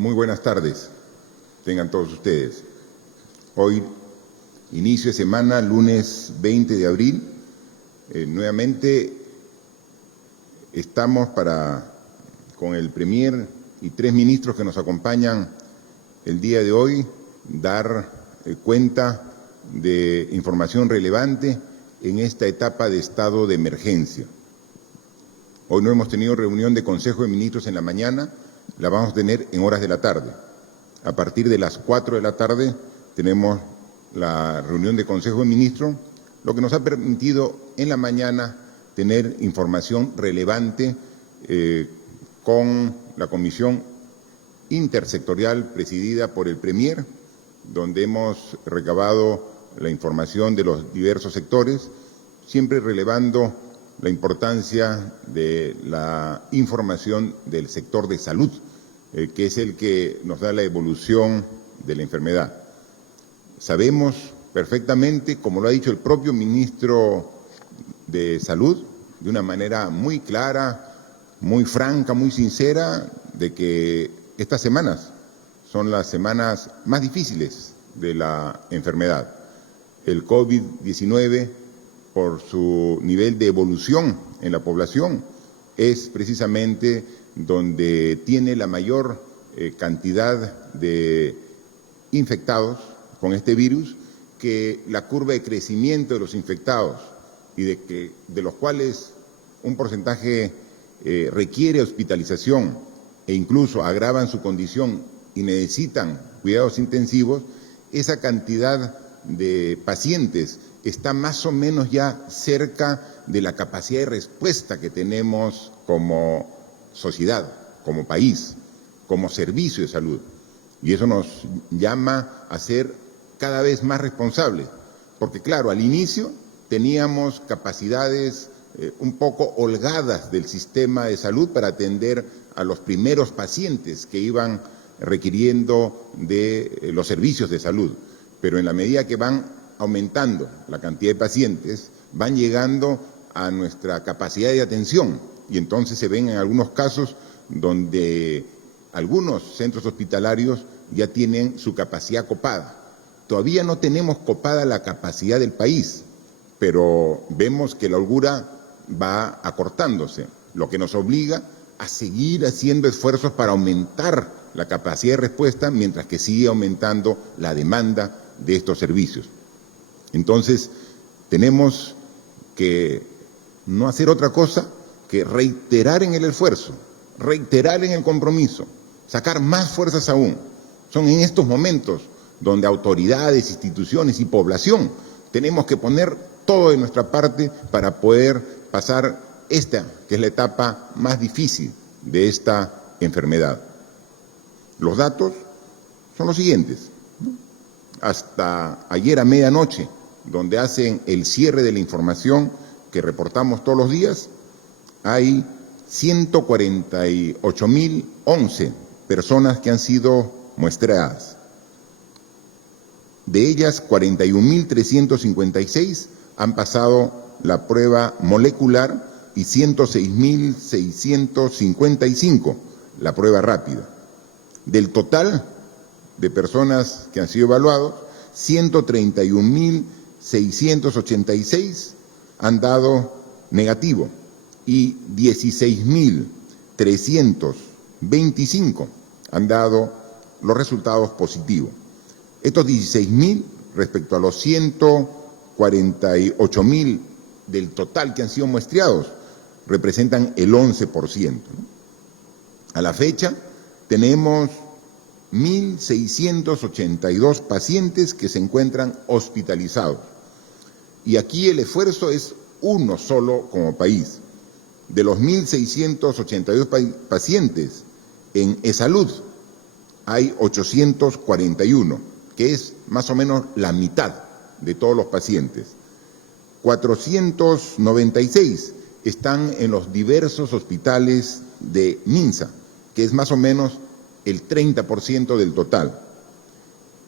Muy buenas tardes, tengan todos ustedes. Hoy, inicio de semana, lunes 20 de abril, nuevamente estamos con el Premier y 3 ministros que nos acompañan el día de hoy, dar cuenta de información relevante en esta etapa de estado de emergencia. Hoy no hemos tenido reunión de Consejo de Ministros en la mañana, la vamos a tener en horas de la tarde. A partir de las 4 de la tarde tenemos la reunión de Consejo de Ministros, lo que nos ha permitido en la mañana tener información relevante con la Comisión Intersectorial presidida por el Premier, donde hemos recabado la información de los diversos sectores, siempre relevando la importancia de la información del sector de salud, que es el que nos da la evolución de la enfermedad. Sabemos perfectamente, como lo ha dicho el propio ministro de Salud, de una manera muy clara, muy franca, muy sincera, de que estas semanas son las semanas más difíciles de la enfermedad. El COVID-19, por su nivel de evolución en la población, es precisamente donde tiene la mayor cantidad de infectados con este virus, que la curva de crecimiento de los infectados y de los cuales un porcentaje requiere hospitalización e incluso agravan su condición y necesitan cuidados intensivos, esa cantidad de pacientes está más o menos ya cerca de la capacidad de respuesta que tenemos como sociedad, como país, como servicio de salud. Y eso nos llama a ser cada vez más responsables, porque claro, al inicio teníamos capacidades un poco holgadas del sistema de salud para atender a los primeros pacientes que iban requiriendo de los servicios de salud, pero en la medida que van aumentando la cantidad de pacientes, van llegando a nuestra capacidad de atención y entonces se ven en algunos casos donde algunos centros hospitalarios ya tienen su capacidad copada. Todavía no tenemos copada la capacidad del país, pero vemos que la holgura va acortándose, lo que nos obliga a seguir haciendo esfuerzos para aumentar la capacidad de respuesta mientras que sigue aumentando la demanda de estos servicios. Entonces, tenemos que no hacer otra cosa que reiterar en el esfuerzo, reiterar en el compromiso, sacar más fuerzas aún. Son en estos momentos donde autoridades, instituciones y población tenemos que poner todo de nuestra parte para poder pasar esta, que es la etapa más difícil de esta enfermedad. Los datos son los siguientes. Hasta ayer a medianoche, donde hacen el cierre de la información que reportamos todos los días, hay 148.011 personas que han sido muestreadas. De ellas, 41.356 han pasado la prueba molecular y 106.655 la prueba rápida. Del total de personas que han sido evaluados, 131.686 han dado negativo y 16.325 han dado los resultados positivos. Estos 16.000 respecto a los 148.000 del total que han sido muestreados representan el 11%. A la fecha tenemos 1.682 pacientes que se encuentran hospitalizados. Y aquí el esfuerzo es uno solo como país. De los 1.682 pacientes en eSalud hay 841, que es más o menos la mitad de todos los pacientes. 496 están en los diversos hospitales de MINSA, que es más o menos el 30% del total.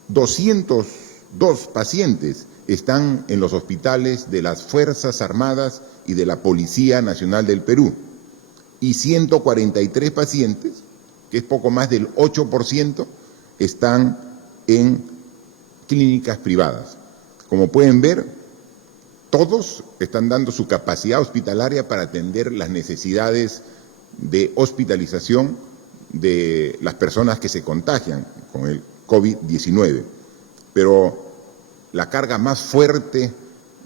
202 pacientes están en los hospitales de las Fuerzas Armadas y de la Policía Nacional del Perú y 143 pacientes que es poco más del 8%, están en clínicas privadas. Como pueden ver, todos están dando su capacidad hospitalaria para atender las necesidades de hospitalización de las personas que se contagian con el COVID-19. Pero la carga más fuerte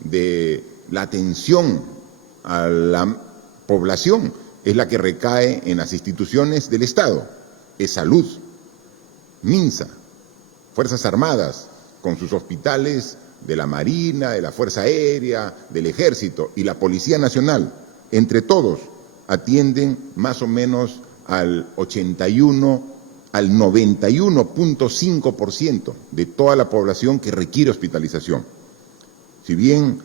de la atención a la población es la que recae en las instituciones del Estado, es salud, MINSA, Fuerzas Armadas, con sus hospitales de la Marina, de la Fuerza Aérea, del Ejército y la Policía Nacional. Entre todos atienden más o menos al 91.5% de toda la población que requiere hospitalización. Si bien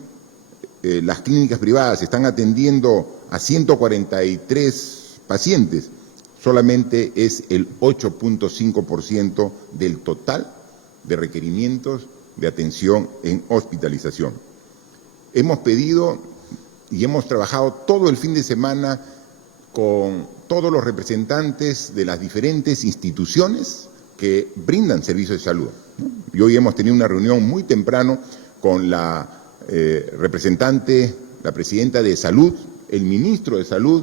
las clínicas privadas están atendiendo a 143 pacientes, solamente es el 8.5% del total de requerimientos de atención en hospitalización. Hemos pedido y hemos trabajado todo el fin de semana con todos los representantes de las diferentes instituciones que brindan servicios de salud, ¿no? Y hoy hemos tenido una reunión muy temprano con la representante, la presidenta de Salud, el ministro de Salud,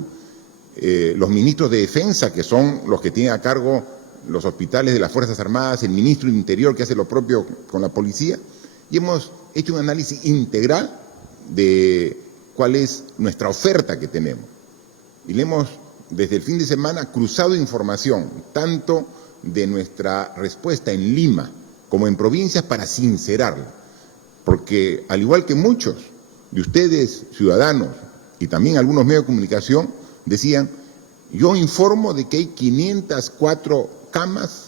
los ministros de Defensa, que son los que tienen a cargo los hospitales de las Fuerzas Armadas, el ministro del Interior, que hace lo propio con la policía, y hemos hecho un análisis integral de cuál es nuestra oferta que tenemos. Y le hemos, desde el fin de semana, cruzado información, tanto de nuestra respuesta en Lima como en provincias, para sincerarla. Porque al igual que muchos de ustedes, ciudadanos, y también algunos medios de comunicación, decían, yo informo de que hay 504 camas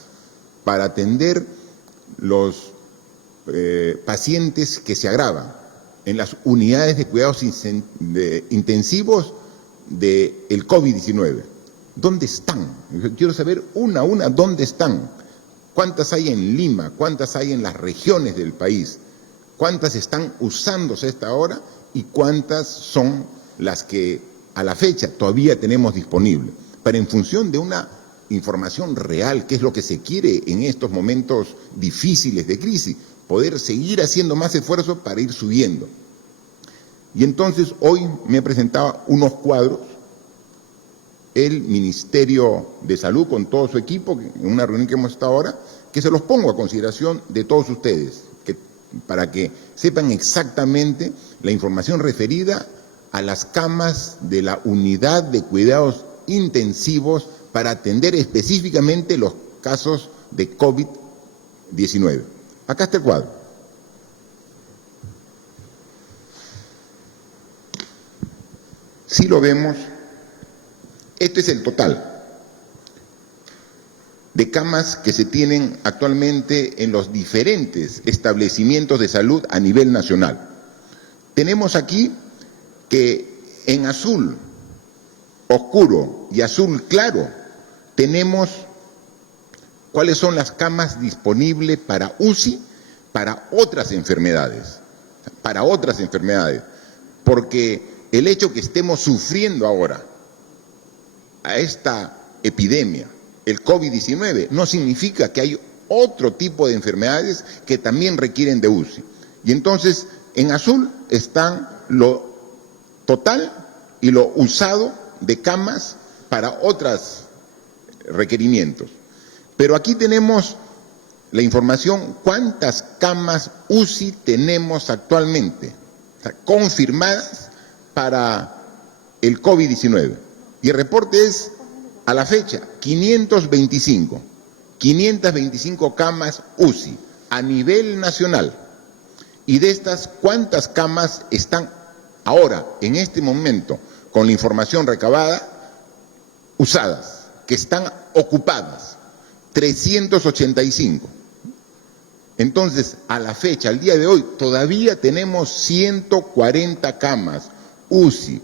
para atender los pacientes que se agravan en las unidades de cuidados intensivos del COVID-19. ¿Dónde están? Quiero saber una a una dónde están. ¿Cuántas hay en Lima? ¿Cuántas hay en las regiones del país? ¿Cuántas están usándose a esta hora? ¿Y cuántas son las que a la fecha todavía tenemos disponible? Para, en función de una información real, que es lo que se quiere en estos momentos difíciles de crisis, poder seguir haciendo más esfuerzos para ir subiendo. Y entonces hoy me presentaba unos cuadros, el Ministerio de Salud con todo su equipo, en una reunión que hemos estado ahora, que se los pongo a consideración de todos ustedes, para que sepan exactamente la información referida a las camas de la unidad de cuidados intensivos para atender específicamente los casos de COVID-19. Acá está el cuadro. Si lo vemos, este es el total de camas que se tienen actualmente en los diferentes establecimientos de salud a nivel nacional. Tenemos aquí que en azul oscuro y azul claro tenemos cuáles son las camas disponibles para UCI para otras enfermedades, porque el hecho que estemos sufriendo ahora a esta epidemia, el COVID-19, no significa que hay otro tipo de enfermedades que también requieren de UCI. Y entonces, en azul están lo total y lo usado de camas para otros requerimientos. Pero aquí tenemos la información, cuántas camas UCI tenemos actualmente, o sea, confirmadas para el COVID-19. Y el reporte es, a la fecha, 525 camas UCI a nivel nacional. Y de estas, ¿cuántas camas están ahora, en este momento, con la información recabada, usadas, que están ocupadas? 385. Entonces, a la fecha, al día de hoy, todavía tenemos 140 camas UCI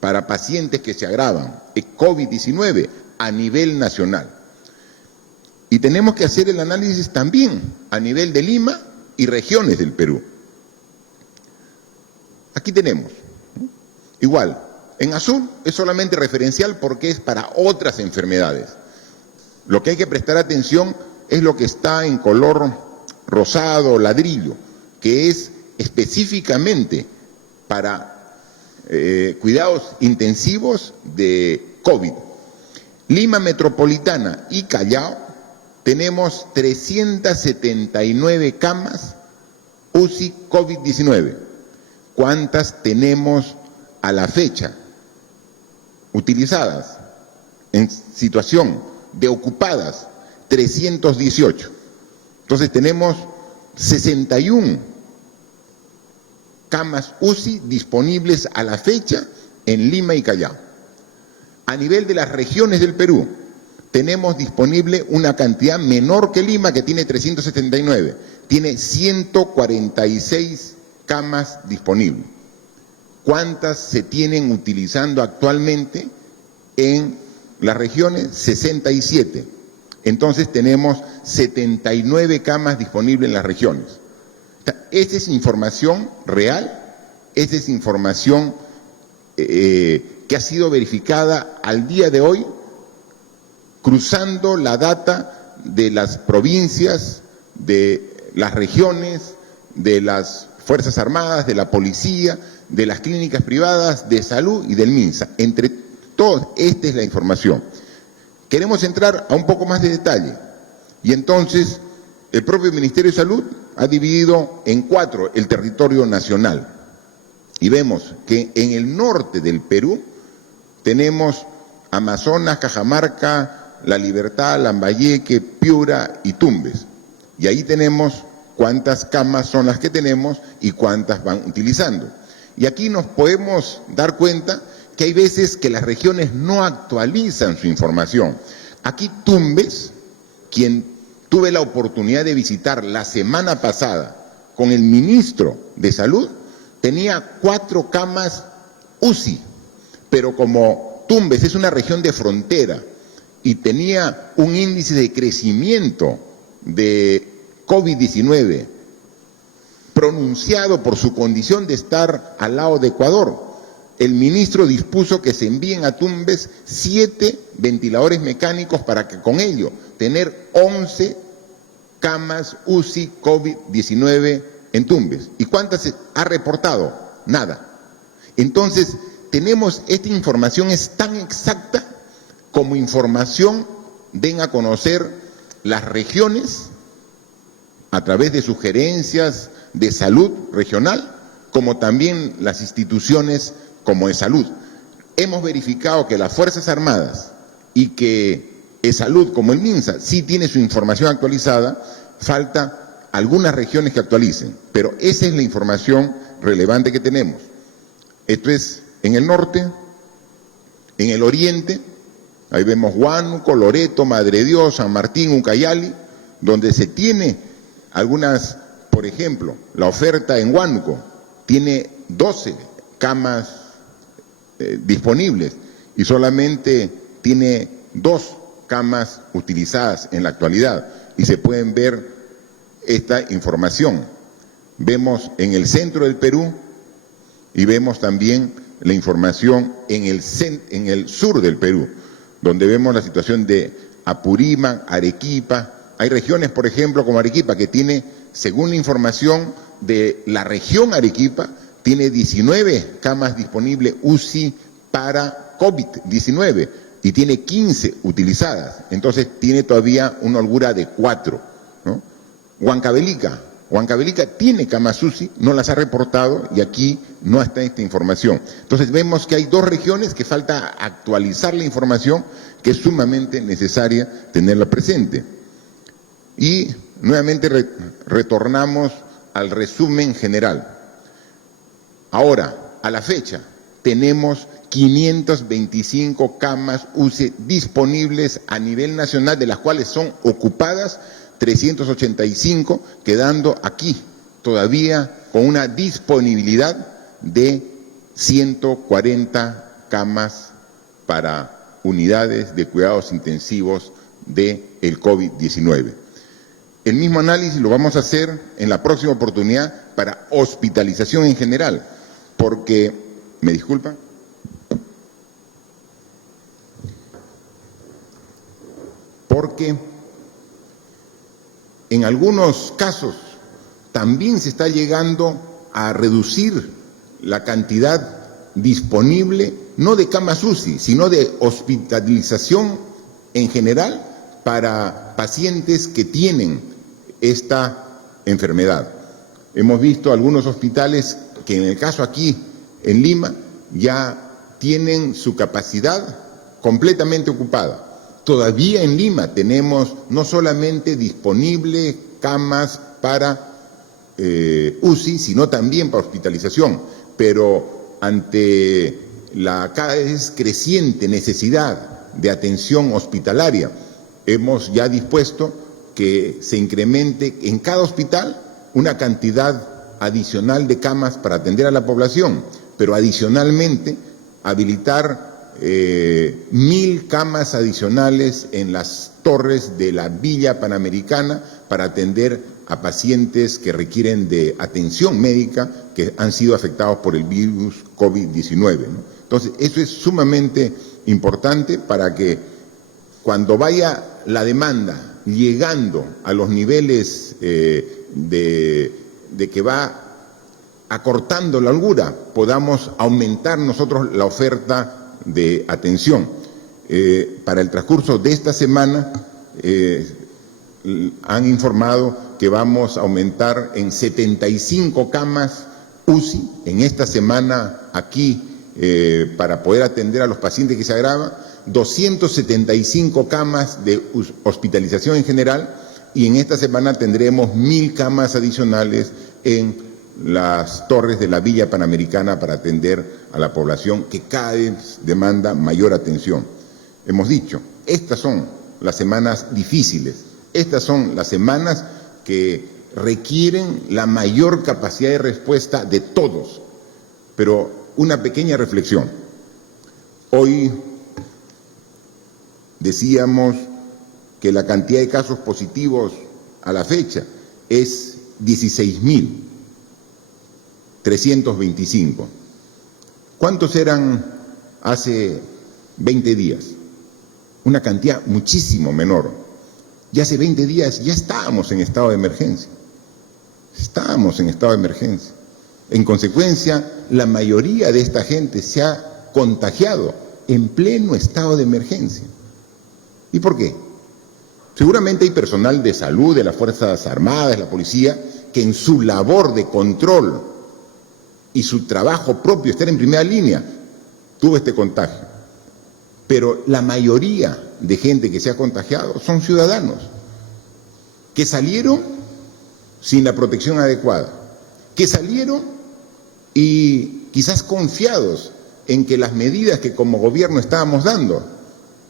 para pacientes que se agravan de COVID-19 a nivel nacional. Y tenemos que hacer el análisis también a nivel de Lima y regiones del Perú. Aquí tenemos, igual, en azul es solamente referencial porque es para otras enfermedades. Lo que hay que prestar atención es lo que está en color rosado, ladrillo, que es específicamente para cuidados intensivos de COVID. Lima Metropolitana y Callao tenemos 379 camas UCI COVID-19. ¿Cuántas tenemos a la fecha utilizadas en situación de ocupadas? 318. Entonces tenemos 61 camas UCI disponibles a la fecha en Lima y Callao. A nivel de las regiones del Perú, tenemos disponible una cantidad menor que Lima, que tiene 379. Tiene 146 camas disponibles. ¿Cuántas se tienen utilizando actualmente en las regiones? 67. Entonces tenemos 79 camas disponibles en las regiones. Esta es información real, esta es información que ha sido verificada al día de hoy, cruzando la data de las provincias, de las regiones, de las Fuerzas Armadas, de la Policía, de las clínicas privadas, de salud y del MINSA. Entre todos, esta es la información. Queremos entrar a un poco más de detalle y entonces el propio Ministerio de Salud ha dividido en 4 el territorio nacional y vemos que en el norte del Perú tenemos Amazonas, Cajamarca, La Libertad, Lambayeque, Piura y Tumbes. Y ahí tenemos cuántas camas son las que tenemos y cuántas van utilizando. Y aquí nos podemos dar cuenta que hay veces que las regiones no actualizan su información. Aquí Tumbes, quien tuve la oportunidad de visitar la semana pasada con el ministro de Salud, tenía 4 camas UCI, pero como Tumbes es una región de frontera y tenía un índice de crecimiento de COVID-19 pronunciado por su condición de estar al lado de Ecuador, el ministro dispuso que se envíen a Tumbes 7 ventiladores mecánicos para que con ello tener 11 camas UCI COVID-19 en Tumbes. ¿Y cuántas se ha reportado? Nada. Entonces, tenemos esta información, es tan exacta como información den a conocer las regiones a través de sugerencias de salud regional, como también las instituciones como de salud. Hemos verificado que las Fuerzas Armadas y que salud como el MINSA sí tiene su información actualizada, falta algunas regiones que actualicen, pero esa es la información relevante que tenemos. Esto es en el norte, en el oriente, ahí vemos Huánuco, Loreto, Madre Dios, San Martín, Ucayali, donde se tiene algunas, por ejemplo, la oferta en Huánuco tiene 12 camas disponibles y solamente tiene 2 camas utilizadas en la actualidad y se pueden ver esta información. Vemos en el centro del Perú y vemos también la información en el sur del Perú, donde vemos la situación de Apurímac, Arequipa. Hay regiones, por ejemplo, como Arequipa, que tiene, según la información de la región Arequipa, tiene 19 camas disponibles UCI para COVID-19 y tiene 15 utilizadas. Entonces tiene todavía una holgura de 4, ¿no? Huancavelica tiene camas UCI, no las ha reportado y aquí no está esta información. Entonces vemos que hay 2 regiones que falta actualizar la información, que es sumamente necesaria tenerla presente. Y nuevamente retornamos al resumen general. Ahora, a la fecha, tenemos 525 camas UCI disponibles a nivel nacional, de las cuales son ocupadas 385, quedando aquí todavía con una disponibilidad de 140 camas para unidades de cuidados intensivos del COVID-19. El mismo análisis lo vamos a hacer en la próxima oportunidad para hospitalización en general, porque, ¿me disculpa? porque en algunos casos también se está llegando a reducir la cantidad disponible, no de camas UCI, sino de hospitalización en general para pacientes que tienen esta enfermedad. Hemos visto algunos hospitales que en el caso aquí en Lima ya tienen su capacidad completamente ocupada. Todavía en Lima tenemos no solamente disponibles camas para UCI, sino también para hospitalización, pero ante la cada vez creciente necesidad de atención hospitalaria, hemos ya dispuesto que se incremente en cada hospital una cantidad adicional de camas para atender a la población, pero adicionalmente habilitar 1.000 camas adicionales en las torres de la Villa Panamericana para atender a pacientes que requieren de atención médica que han sido afectados por el virus COVID-19, ¿no? Entonces, eso es sumamente importante para que cuando vaya la demanda llegando a los niveles de que va acortando la holgura, podamos aumentar nosotros la oferta de atención. Para el transcurso de esta semana han informado que vamos a aumentar en 75 camas UCI en esta semana aquí para poder atender a los pacientes que se agravan, 275 camas de hospitalización en general, y en esta semana tendremos 1.000 camas adicionales en las torres de la Villa Panamericana para atender a la población que cada vez demanda mayor atención. Hemos dicho, estas son las semanas difíciles, estas son las semanas que requieren la mayor capacidad de respuesta de todos. Pero una pequeña reflexión. Hoy decíamos que la cantidad de casos positivos a la fecha es 16.325. ¿Cuántos eran hace 20 días? Una cantidad muchísimo menor. Y hace 20 días ya estábamos en estado de emergencia. Estábamos en estado de emergencia. En consecuencia, la mayoría de esta gente se ha contagiado en pleno estado de emergencia. ¿Y por qué? Seguramente hay personal de salud, de las Fuerzas Armadas, la policía, que en su labor de control y su trabajo propio, estar en primera línea, tuvo este contagio. Pero la mayoría de gente que se ha contagiado son ciudadanos que salieron sin la protección adecuada, que salieron y quizás confiados en que las medidas que como gobierno estábamos dando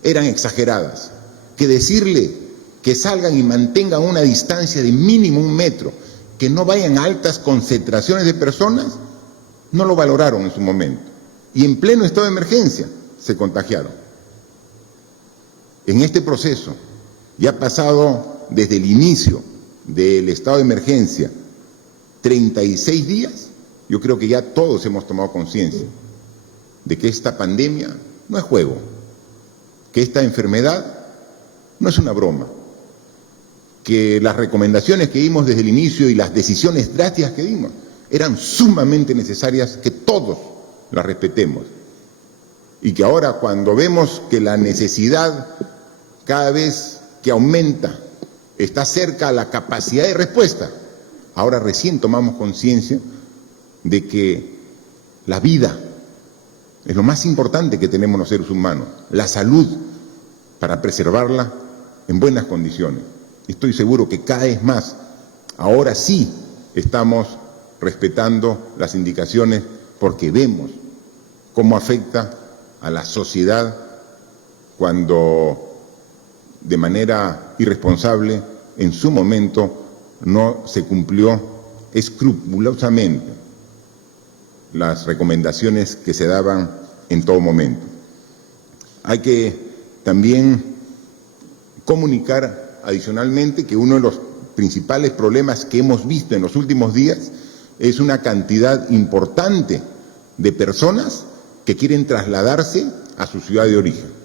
eran exageradas, que decirle que salgan y mantengan una distancia de mínimo 1 metro, que no vayan a altas concentraciones de personas, no lo valoraron en su momento. Y en pleno estado de emergencia se contagiaron. En este proceso, ya pasado desde el inicio del estado de emergencia 36 días, yo creo que ya todos hemos tomado conciencia de que esta pandemia no es juego, que esta enfermedad no es una broma, que las recomendaciones que dimos desde el inicio y las decisiones drásticas que dimos eran sumamente necesarias que todos las respetemos. Y que ahora, cuando vemos que la necesidad cada vez que aumenta está cerca a la capacidad de respuesta, ahora recién tomamos conciencia de que la vida es lo más importante que tenemos los seres humanos, la salud, para preservarla en buenas condiciones. Estoy seguro que cada vez más, ahora sí estamos respetando las indicaciones porque vemos cómo afecta a la sociedad cuando de manera irresponsable en su momento no se cumplió escrupulosamente las recomendaciones que se daban en todo momento. Hay que también comunicar adicionalmente que uno de los principales problemas que hemos visto en los últimos días es una cantidad importante de personas que quieren trasladarse a su ciudad de origen.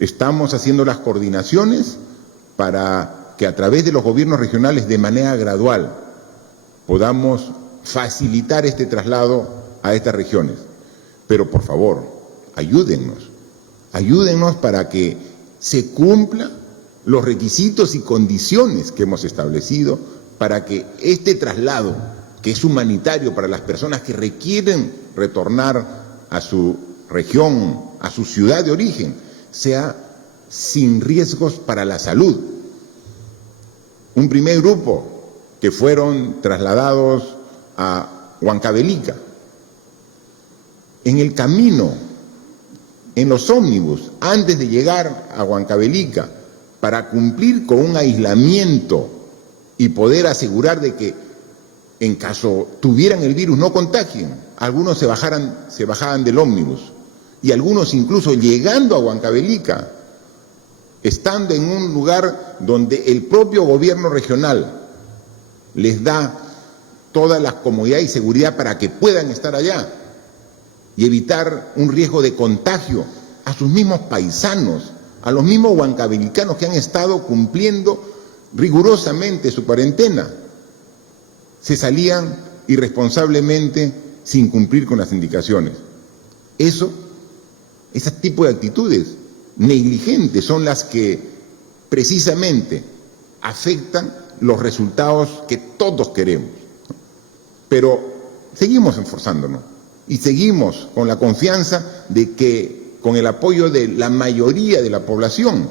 Estamos haciendo las coordinaciones para que a través de los gobiernos regionales, de manera gradual, podamos facilitar este traslado a estas regiones. Pero por favor, ayúdennos para que se cumplan los requisitos y condiciones que hemos establecido para que este traslado, que es humanitario para las personas que requieren retornar a su región, a su ciudad de origen, sea sin riesgos para la salud. Un primer grupo que fueron trasladados a Huancavelica. En el camino, en los ómnibus, antes de llegar a Huancavelica, para cumplir con un aislamiento y poder asegurar de que en caso tuvieran el virus no contagien, algunos se bajaban del ómnibus y algunos incluso llegando a Huancavelica, estando en un lugar donde el propio gobierno regional les da toda la comodidad y seguridad para que puedan estar allá y evitar un riesgo de contagio a sus mismos paisanos, a los mismos huancavelicanos que han estado cumpliendo rigurosamente su cuarentena. Se salían irresponsablemente sin cumplir con las indicaciones. Ese tipo de actitudes negligentes son las que precisamente afectan los resultados que todos queremos. Pero seguimos esforzándonos y seguimos con la confianza de que con el apoyo de la mayoría de la población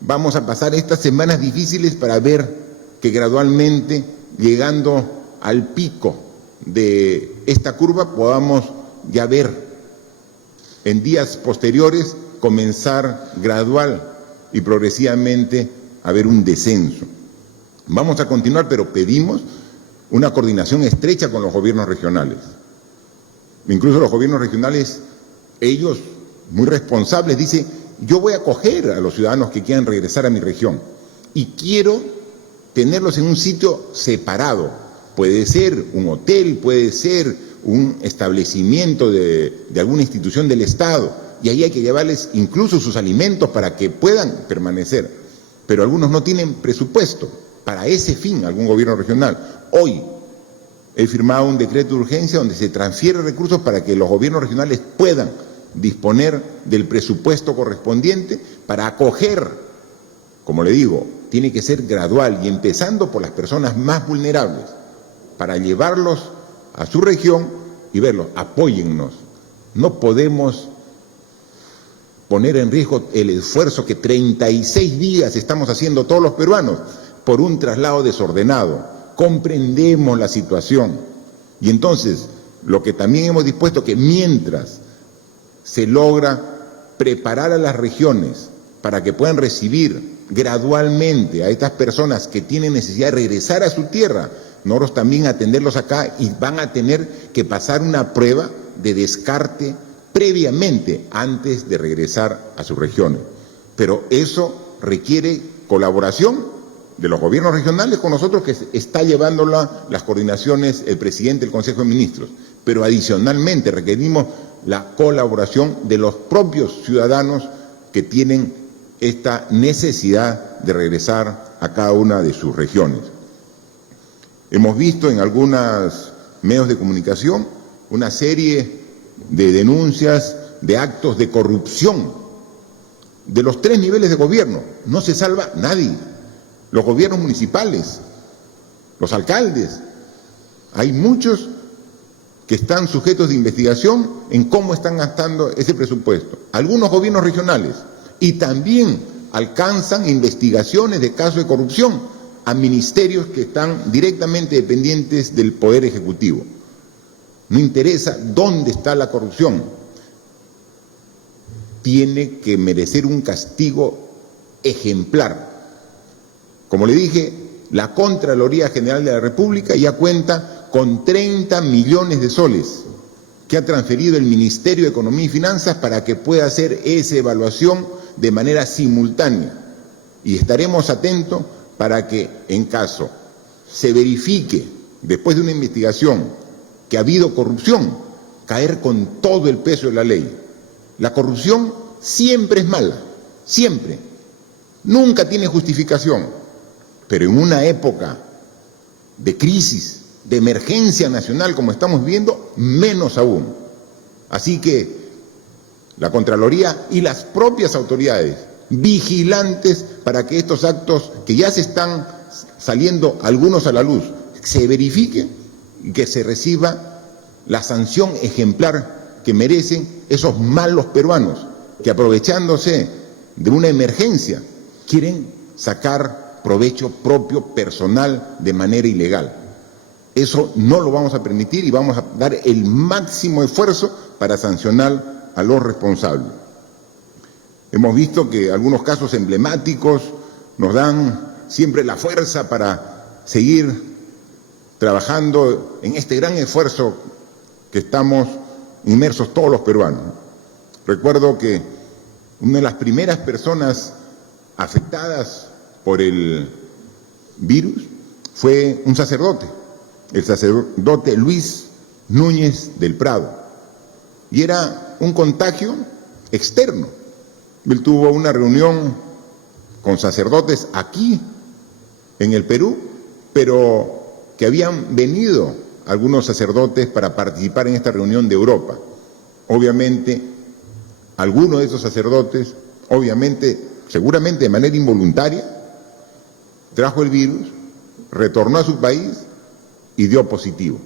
vamos a pasar estas semanas difíciles para ver que gradualmente, llegando al pico de esta curva, podamos ya ver en días posteriores comenzar gradual y progresivamente a ver un descenso. Vamos a continuar, pero pedimos una coordinación estrecha con los gobiernos regionales. Incluso los gobiernos regionales, ellos, muy responsables, dicen: yo voy a acoger a los ciudadanos que quieran regresar a mi región y quiero tenerlos en un sitio separado. Puede ser un hotel, puede ser un establecimiento de alguna institución del Estado, y ahí hay que llevarles incluso sus alimentos para que puedan permanecer. Pero algunos no tienen presupuesto para ese fin, algún gobierno regional. Hoy he firmado un decreto de urgencia donde se transfiere recursos para que los gobiernos regionales puedan disponer del presupuesto correspondiente para acoger. Como le digo, tiene que ser gradual y empezando por las personas más vulnerables, para llevarlos a su región y verlos. Apóyennos. No podemos poner en riesgo el esfuerzo que 36 días estamos haciendo todos los peruanos por un traslado desordenado. Comprendemos la situación y entonces lo que también hemos dispuesto, que mientras se logra preparar a las regiones para que puedan recibir gradualmente a estas personas que tienen necesidad de regresar a su tierra, nosotros también atenderlos acá, y van a tener que pasar una prueba de descarte previamente antes de regresar a sus regiones. Pero eso requiere colaboración de los gobiernos regionales con nosotros, que está llevando las coordinaciones el presidente del Consejo de Ministros, pero adicionalmente requerimos la colaboración de los propios ciudadanos que tienen esta necesidad de regresar a cada una de sus regiones. Hemos visto en algunos medios de comunicación una serie de denuncias de actos de corrupción de los 3 niveles de gobierno. No se salva nadie. Los gobiernos municipales, los alcaldes, hay muchos que están sujetos de investigación en cómo están gastando ese presupuesto. Algunos gobiernos regionales, y también alcanzan investigaciones de casos de corrupción a ministerios que están directamente dependientes del Poder Ejecutivo. No interesa dónde está la corrupción, tiene que merecer un castigo ejemplar. Como le dije, la Contraloría General de la República ya cuenta con 30 millones de soles que ha transferido el Ministerio de Economía y Finanzas para que pueda hacer esa evaluación de manera simultánea. Y estaremos atentos para que, en caso se verifique, después de una investigación, que ha habido corrupción, caer con todo el peso de la ley. La corrupción siempre es mala, siempre. Nunca tiene justificación, pero en una época de crisis, de emergencia nacional como estamos viendo, menos aún. Así que la Contraloría y las propias autoridades vigilantes para que estos actos que ya se están saliendo algunos a la luz se verifiquen y que se reciba la sanción ejemplar que merecen esos malos peruanos que, aprovechándose de una emergencia, quieren sacar provecho propio, personal, de manera ilegal. Eso no lo vamos a permitir y vamos a dar el máximo esfuerzo para sancionar a los responsables. Hemos visto que algunos casos emblemáticos nos dan siempre la fuerza para seguir trabajando en este gran esfuerzo que estamos inmersos todos los peruanos. Recuerdo que una de las primeras personas afectadas por el virus fue un sacerdote, el sacerdote Luis Núñez del Prado, y era un contagio externo. Él tuvo una reunión con sacerdotes aquí en el Perú, pero que habían venido algunos sacerdotes para participar en esta reunión de Europa. Obviamente, alguno de esos sacerdotes, seguramente de manera involuntaria, trajo el virus, retornó a su país y dio positivo.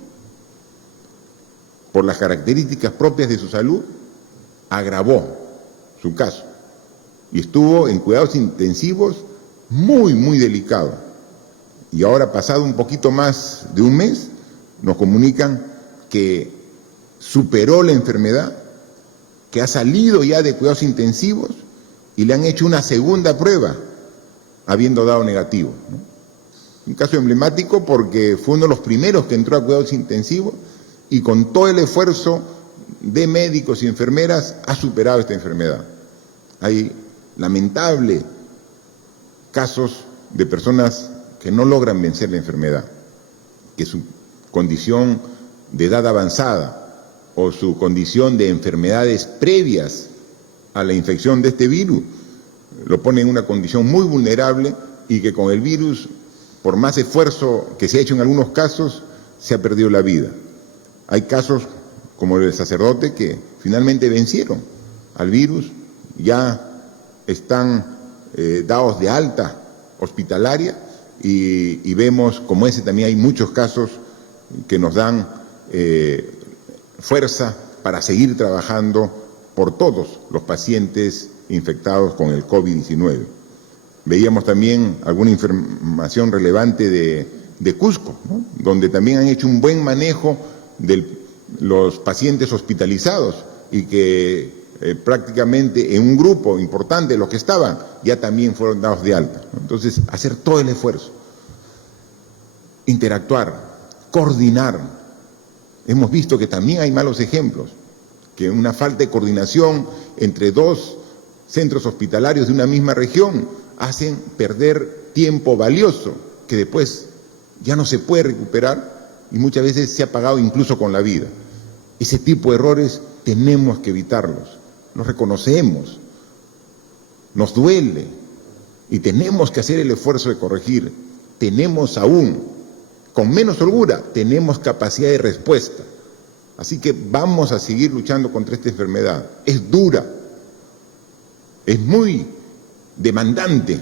Por las características propias de su salud, agravó su caso y estuvo en cuidados intensivos muy delicado. Y ahora, pasado un poquito más de un mes, nos comunican que superó la enfermedad, que ha salido ya de cuidados intensivos y le han hecho una segunda prueba, habiendo dado negativo, ¿no? Un caso emblemático porque fue uno de los primeros que entró a cuidados intensivos y con todo el esfuerzo de médicos y enfermeras ha superado esta enfermedad. Hay lamentables casos de personas que no logran vencer la enfermedad, que su condición de edad avanzada o su condición de enfermedades previas a la infección de este virus lo pone en una condición muy vulnerable y que con el virus, por más esfuerzo que se ha hecho en algunos casos, se ha perdido la vida. Hay casos como el del sacerdote que finalmente vencieron al virus, ya están dados de alta hospitalaria y vemos como ese también hay muchos casos que nos dan fuerza para seguir trabajando por todos los pacientes infectados con el COVID-19. Veíamos también alguna información relevante de Cusco, ¿no? Donde también han hecho un buen manejo de los pacientes hospitalizados y que prácticamente en un grupo importante de los que estaban ya también fueron dados de alta, ¿no? Entonces, hacer todo el esfuerzo, interactuar, coordinar. Hemos visto que también hay malos ejemplos, que una falta de coordinación entre dos centros hospitalarios de una misma región hacen perder tiempo valioso que después ya no se puede recuperar y muchas veces se ha pagado incluso con la vida. Ese tipo de errores tenemos que evitarlos, los reconocemos, nos duele y tenemos que hacer el esfuerzo de corregir. Tenemos aún, con menos holgura, tenemos capacidad de respuesta. Así que vamos a seguir luchando contra esta enfermedad. Es dura, es muy demandante,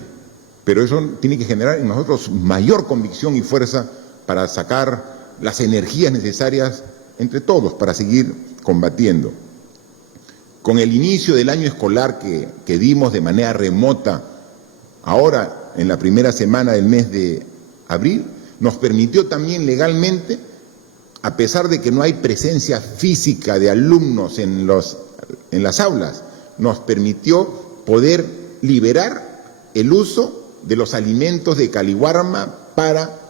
pero eso tiene que generar en nosotros mayor convicción y fuerza para sacar las energías necesarias entre todos para seguir combatiendo. Con el inicio del año escolar que dimos de manera remota, ahora en la primera semana del mes de abril, nos permitió también legalmente, a pesar de que no hay presencia física de alumnos en las aulas, nos permitió poder liberar el uso de los alimentos de Caliwarma para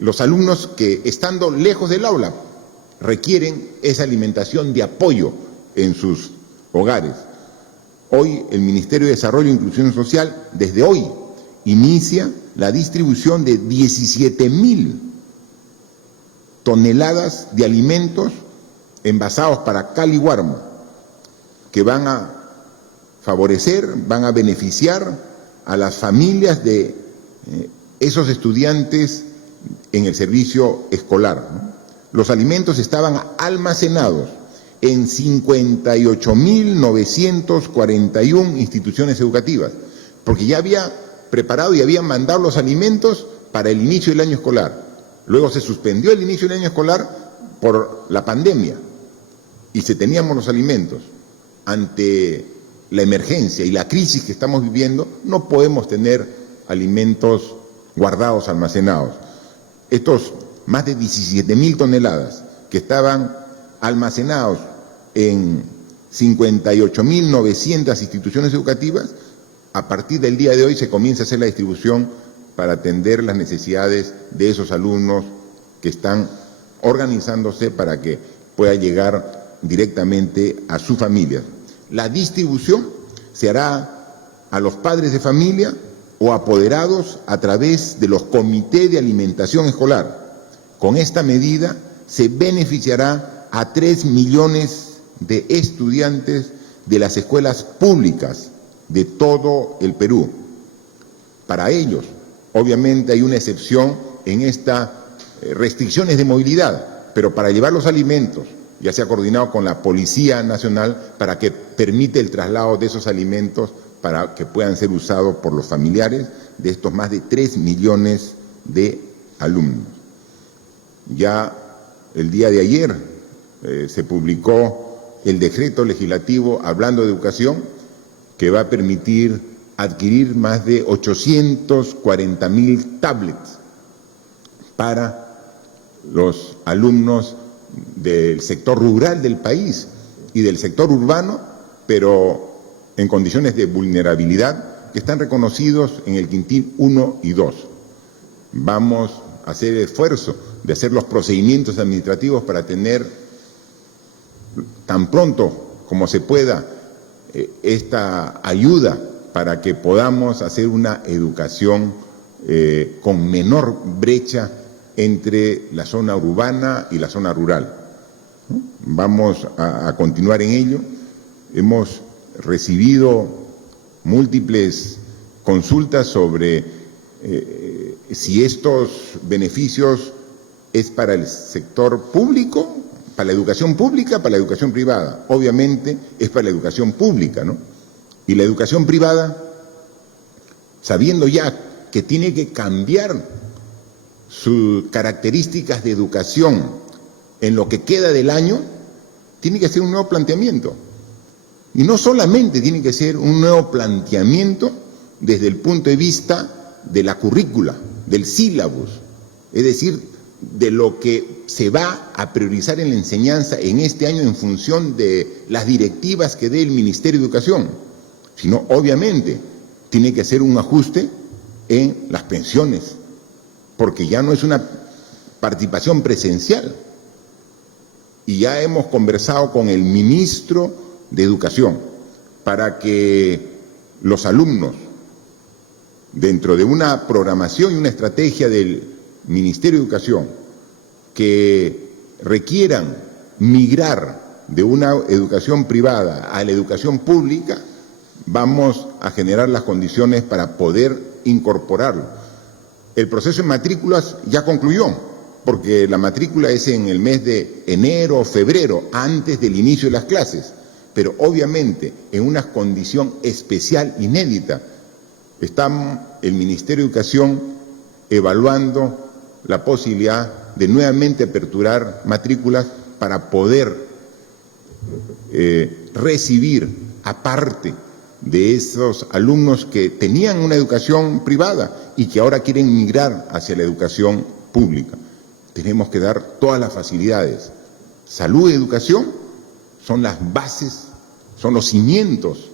los alumnos que, estando lejos del aula, requieren esa alimentación de apoyo en sus hogares. Hoy el Ministerio de Desarrollo e Inclusión Social, desde hoy, inicia la distribución de 17.000 toneladas de alimentos envasados para Caliwarma, que van a favorecer, van a beneficiar a las familias de esos estudiantes en el servicio escolar, ¿no? Los alimentos estaban almacenados en 58.941 instituciones educativas, porque ya había preparado y habían mandado los alimentos para el inicio del año escolar. Luego se suspendió el inicio del año escolar por la pandemia y se teníamos los alimentos. Ante la emergencia y la crisis que estamos viviendo, no podemos tener alimentos guardados, almacenados. Estos más de 17.000 toneladas que estaban almacenados en 58.900 instituciones educativas, a partir del día de hoy se comienza a hacer la distribución para atender las necesidades de esos alumnos que están organizándose para que pueda llegar directamente a su familia. La distribución se hará a los padres de familia o apoderados a través de los comités de alimentación escolar. Con esta medida se beneficiará a 3 millones de estudiantes de las escuelas públicas de todo el Perú. Para ellos, obviamente hay una excepción en estas restricciones de movilidad, pero para llevar los alimentos ya se ha coordinado con la Policía Nacional para que permite el traslado de esos alimentos para que puedan ser usados por los familiares de estos más de 3 millones de alumnos. Ya el día de ayer se publicó el decreto legislativo hablando de educación que va a permitir adquirir más de 840.000 tablets para los alumnos del sector rural del país y del sector urbano, pero en condiciones de vulnerabilidad que están reconocidos en el quintil 1 y 2. Vamos a hacer el esfuerzo de hacer los procedimientos administrativos para tener tan pronto como se pueda esta ayuda para que podamos hacer una educación con menor brecha entre la zona urbana y la zona rural. Vamos a continuar en ello. Hemos recibido múltiples consultas sobre si estos beneficios es para el sector público, para la educación pública, para la educación privada. Obviamente es para la educación pública, ¿no? Y la educación privada, sabiendo ya que tiene que cambiar sus características de educación en lo que queda del año, tiene que hacer un nuevo planteamiento. Y no solamente tiene que ser un nuevo planteamiento desde el punto de vista de la currícula, del sílabus, es decir, de lo que se va a priorizar en la enseñanza en este año en función de las directivas que dé el Ministerio de Educación, sino obviamente tiene que hacer un ajuste en las pensiones, porque ya no es una participación presencial. Y ya hemos conversado con el ministro de Educación para que los alumnos, dentro de una programación y una estrategia del Ministerio de Educación, que requieran migrar de una educación privada a la educación pública, vamos a generar las condiciones para poder incorporarlo. El proceso de matrículas ya concluyó, porque la matrícula es en el mes de enero o febrero, antes del inicio de las clases, pero obviamente en una condición especial, inédita. Está el Ministerio de Educación evaluando la posibilidad de nuevamente aperturar matrículas para poder recibir, aparte de esos alumnos que tenían una educación privada y que ahora quieren migrar hacia la educación pública. Tenemos que dar todas las facilidades. Salud y educación son las bases, son los cimientos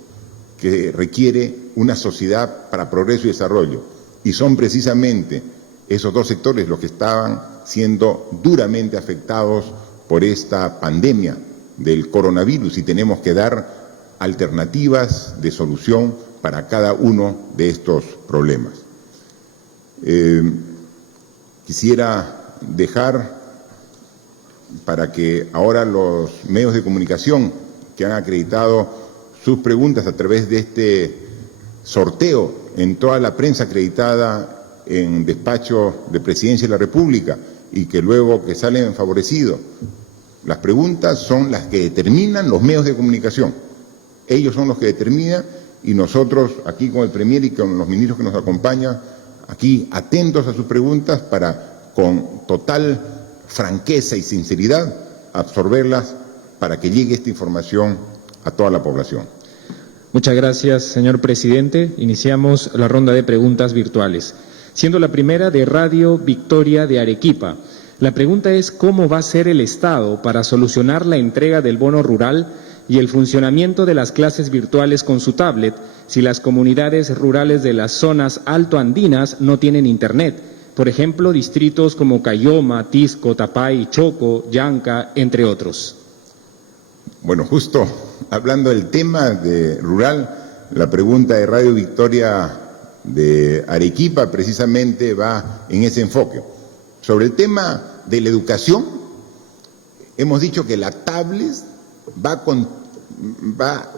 que requiere una sociedad para progreso y desarrollo. Y son precisamente esos dos sectores los que estaban siendo duramente afectados por esta pandemia del coronavirus, y tenemos que dar alternativas de solución para cada uno de estos problemas. Quisiera dejar para que ahora los medios de comunicación que han acreditado sus preguntas a través de este sorteo en toda la prensa acreditada en despacho de Presidencia de la República y que luego que salen favorecidos. Las preguntas son las que determinan los medios de comunicación. Ellos son los que determinan y nosotros aquí con el Premier y con los ministros que nos acompañan, aquí atentos a sus preguntas para con total franqueza y sinceridad absorberlas para que llegue esta información a toda la población. Muchas gracias, señor presidente. Iniciamos la ronda de preguntas virtuales, siendo la primera de Radio Victoria de Arequipa. La pregunta es: ¿cómo va a ser el Estado para solucionar la entrega del bono rural y el funcionamiento de las clases virtuales con su tablet si las comunidades rurales de las zonas altoandinas no tienen Internet? Por ejemplo, distritos como Cayoma, Tisco, Tapay, Choco, Llanca, entre otros. Bueno, justo hablando del tema de rural, la pregunta de Radio Victoria de Arequipa precisamente va en ese enfoque. Sobre el tema de la educación, hemos dicho que la tablet va a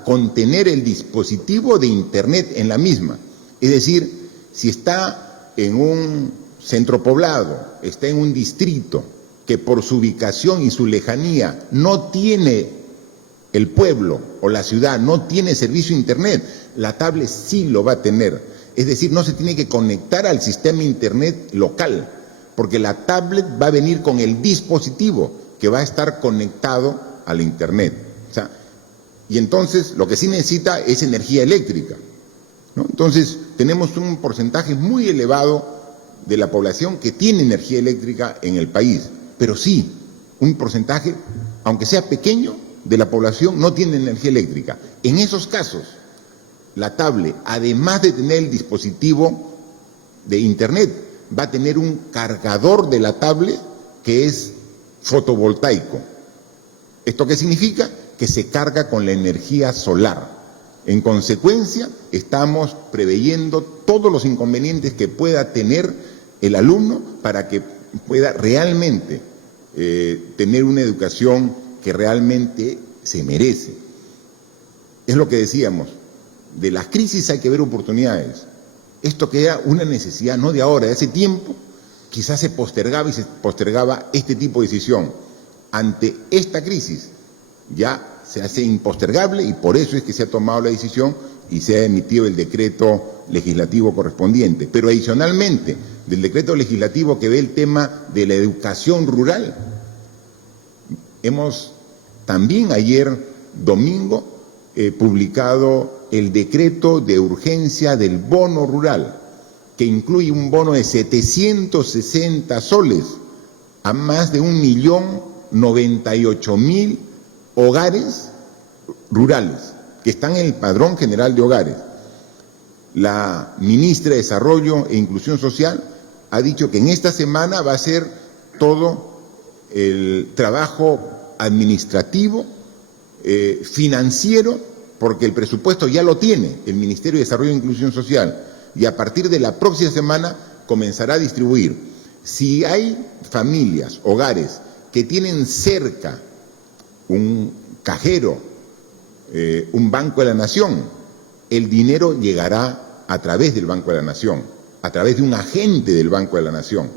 contener el dispositivo de Internet en la misma. Es decir, si está en un centro poblado, está en un distrito que por su ubicación y su lejanía no tiene el pueblo o la ciudad, no tiene servicio a Internet, la tablet sí lo va a tener. Es decir, no se tiene que conectar al sistema Internet local, porque la tablet va a venir con el dispositivo que va a estar conectado al Internet. O sea, y entonces lo que sí necesita es energía eléctrica, ¿no? Entonces tenemos un porcentaje muy elevado de la población que tiene energía eléctrica en el país, pero sí, un porcentaje, aunque sea pequeño, de la población no tiene energía eléctrica. En esos casos, la tablet, además de tener el dispositivo de Internet, va a tener un cargador de la tablet que es fotovoltaico. ¿Esto qué significa? Que se carga con la energía solar. En consecuencia, estamos preveyendo todos los inconvenientes que pueda tener el alumno para que pueda realmente tener una educación que realmente se merece. Es lo que decíamos, de las crisis hay que ver oportunidades. Esto que era una necesidad, no de ahora, de hace tiempo, quizás se postergaba y se postergaba este tipo de decisión. Ante esta crisis ya se hace impostergable y por eso es que se ha tomado la decisión y se ha emitido el decreto legislativo correspondiente. Pero adicionalmente, del decreto legislativo que ve el tema de la educación rural, hemos también ayer domingo publicado el decreto de urgencia del bono rural, que incluye un bono de 760 soles a más de 1.098.000 hogares rurales que están en el Padrón General de Hogares. La ministra de Desarrollo e Inclusión Social ha dicho que en esta semana va a hacer todo el trabajo administrativo, financiero, porque el presupuesto ya lo tiene el Ministerio de Desarrollo e Inclusión Social y a partir de la próxima semana comenzará a distribuir. Si hay familias, hogares que tienen cerca un cajero, un Banco de la Nación, el dinero llegará a través del Banco de la Nación, a través de un agente del Banco de la Nación.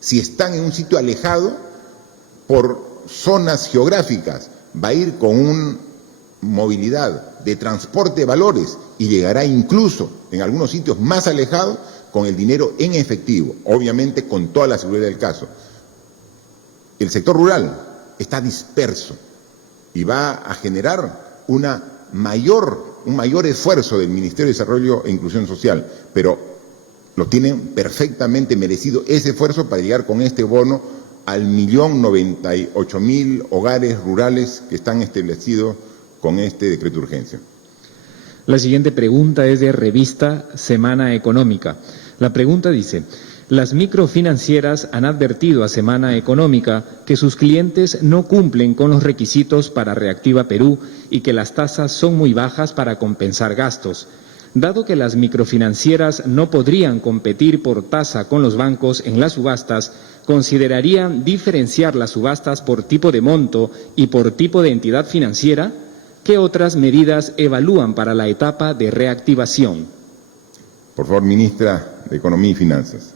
Si están en un sitio alejado, por zonas geográficas, va a ir con una movilidad de transporte de valores y llegará incluso en algunos sitios más alejados con el dinero en efectivo, obviamente con toda la seguridad del caso. El sector rural está disperso y va a generar un mayor esfuerzo del Ministerio de Desarrollo e Inclusión Social, pero lo tienen perfectamente merecido ese esfuerzo para llegar con este bono al 1.098.000 hogares rurales que están establecidos con este decreto de urgencia. La siguiente pregunta es de revista Semana Económica. La pregunta dice: las microfinancieras han advertido a Semana Económica que sus clientes no cumplen con los requisitos para Reactiva Perú y que las tasas son muy bajas para compensar gastos. Dado que las microfinancieras no podrían competir por tasa con los bancos en las subastas, ¿considerarían diferenciar las subastas por tipo de monto y por tipo de entidad financiera? ¿Qué ¿Qué otras medidas evalúan para la etapa de reactivación? Por favor, ministra de Economía y Finanzas.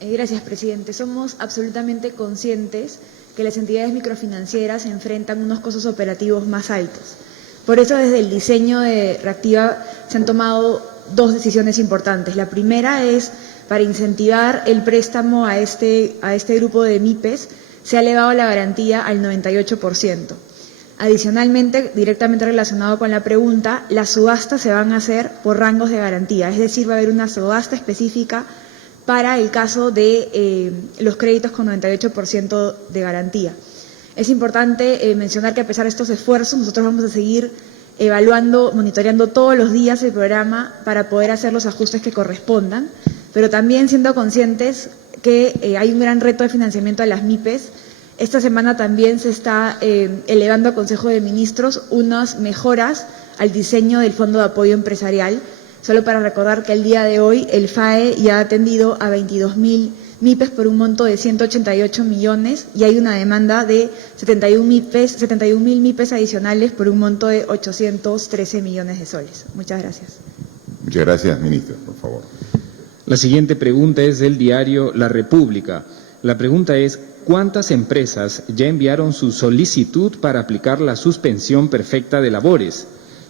Gracias, presidente. Somos absolutamente conscientes que las entidades microfinancieras enfrentan unos costos operativos más altos. Por eso, desde el diseño de Reactiva se han tomado dos decisiones importantes. La primera es, para incentivar el préstamo a este grupo de MIPES, se ha elevado la garantía al 98%. Adicionalmente, directamente relacionado con la pregunta, las subastas se van a hacer por rangos de garantía, es decir, va a haber una subasta específica para el caso de los créditos con 98% de garantía. Es importante mencionar que a pesar de estos esfuerzos, nosotros vamos a seguir evaluando, monitoreando todos los días el programa para poder hacer los ajustes que correspondan, pero también siendo conscientes que hay un gran reto de financiamiento a las MIPES. Esta semana también se está elevando a Consejo de Ministros unas mejoras al diseño del Fondo de Apoyo Empresarial. Solo para recordar que el día de hoy el FAE ya ha atendido a 22.000 MIPES por un monto de 188 millones y hay una demanda de 71.000 MIPES adicionales por un monto de 813 millones de soles. Muchas gracias. Muchas gracias, ministra, por favor. La siguiente pregunta es del diario La República. La pregunta es: ¿cuántas empresas ya enviaron su solicitud para aplicar la suspensión perfecta de labores?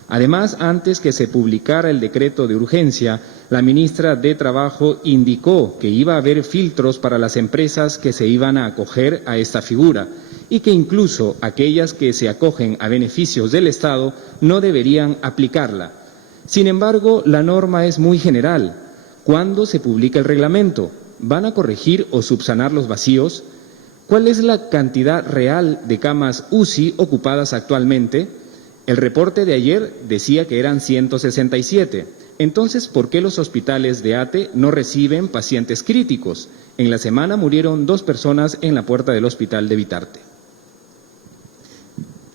Además, antes que se publicara el decreto de urgencia, la ministra de Trabajo indicó que iba a haber filtros para las empresas que se iban a acoger a esta figura y que incluso aquellas que se acogen a beneficios del Estado no deberían aplicarla. Sin embargo, la norma es muy general. ¿Cuándo se publica el reglamento? ¿Van a corregir o subsanar los vacíos? ¿Cuál es la cantidad real de camas UCI ocupadas actualmente? El reporte de ayer decía que eran 167. Entonces, ¿por qué los hospitales de ATE no reciben pacientes críticos? En la semana murieron 2 personas en la puerta del hospital de Vitarte.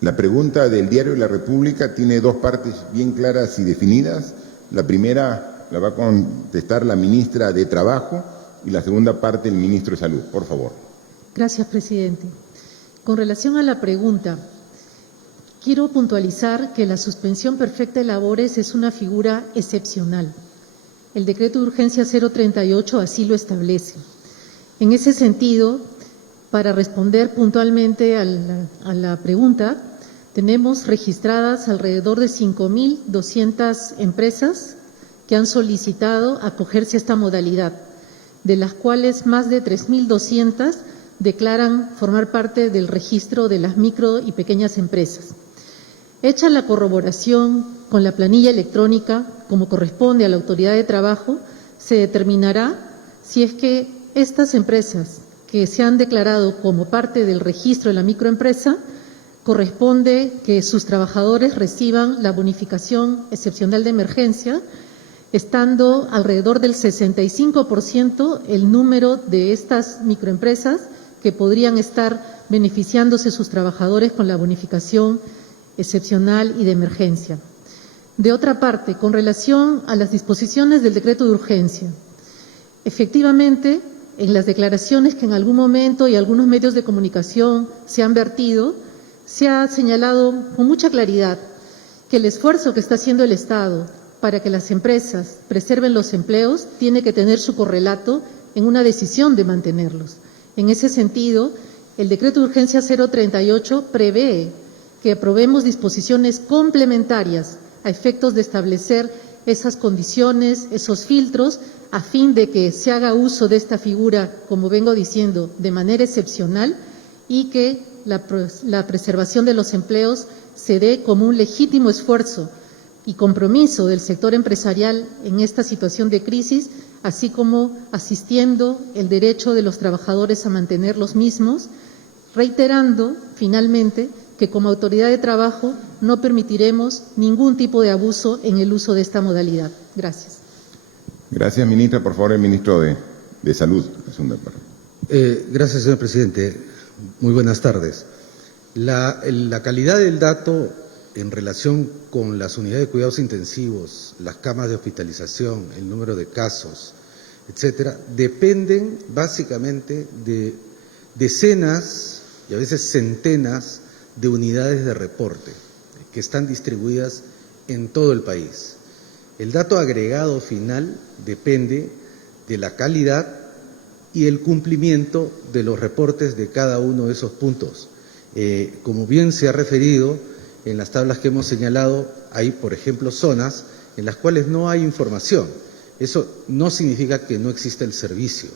La pregunta del diario La República tiene dos partes bien claras y definidas. La primera la va a contestar la ministra de Trabajo y la segunda parte el ministro de Salud. Por favor. Gracias, presidente. Con relación a la pregunta, quiero puntualizar que la suspensión perfecta de labores es una figura excepcional. El decreto de urgencia 038 así lo establece. En ese sentido, para responder puntualmente a la pregunta, tenemos registradas alrededor de 5.200 empresas que han solicitado acogerse a esta modalidad, de las cuales más de 3.200 declaran formar parte del registro de las micro y pequeñas empresas. Hecha la corroboración con la planilla electrónica, como corresponde a la Autoridad de Trabajo, se determinará si es que estas empresas que se han declarado como parte del registro de la microempresa, corresponde que sus trabajadores reciban la bonificación excepcional de emergencia, estando alrededor del 65% el número de estas microempresas que podrían estar beneficiándose sus trabajadores con la bonificación excepcional y de emergencia. De otra parte, con relación a las disposiciones del decreto de urgencia, efectivamente, en las declaraciones que en algún momento y algunos medios de comunicación se han vertido, se ha señalado con mucha claridad que el esfuerzo que está haciendo el Estado para que las empresas preserven los empleos tiene que tener su correlato en una decisión de mantenerlos. En ese sentido, el decreto de urgencia 038 prevé que aprobemos disposiciones complementarias a efectos de establecer esas condiciones, esos filtros, a fin de que se haga uso de esta figura, como vengo diciendo, de manera excepcional y que la preservación de los empleos se dé como un legítimo esfuerzo y compromiso del sector empresarial en esta situación de crisis, así como asistiendo el derecho de los trabajadores a mantener los mismos, reiterando, finalmente, que como Autoridad de Trabajo no permitiremos ningún tipo de abuso en el uso de esta modalidad. Gracias. Gracias, ministra. Por favor, el ministro de Salud. Gracias, señor presidente. Muy buenas tardes. La calidad del dato en relación con las unidades de cuidados intensivos, las camas de hospitalización, el número de casos, etcétera, dependen básicamente de decenas y a veces centenas de unidades de reporte que están distribuidas en todo el país. El dato agregado final depende de la calidad y el cumplimiento de los reportes de cada uno de esos puntos. Como bien se ha referido, en las tablas que hemos señalado hay, por ejemplo, zonas en las cuales no hay información. Eso no significa que no exista el servicio.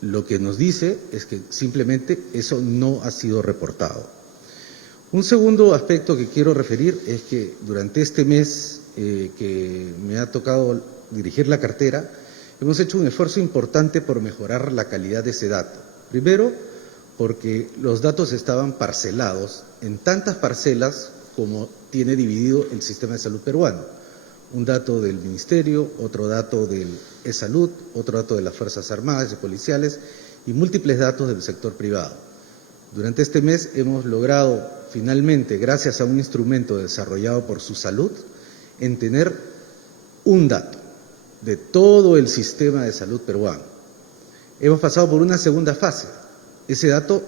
Lo que nos dice es que simplemente eso no ha sido reportado. Un segundo aspecto que quiero referir es que durante este mes que me ha tocado dirigir la cartera, hemos hecho un esfuerzo importante por mejorar la calidad de ese dato. Primero, porque los datos estaban parcelados en tantas parcelas como tiene dividido el sistema de salud peruano. Un dato del Ministerio, otro dato del E-Salud, otro dato de las Fuerzas Armadas y policiales y múltiples datos del sector privado. Durante este mes hemos logrado finalmente, gracias a un instrumento desarrollado por Susalud, en tener un dato de todo el sistema de salud peruano. Hemos pasado por una segunda fase. Ese dato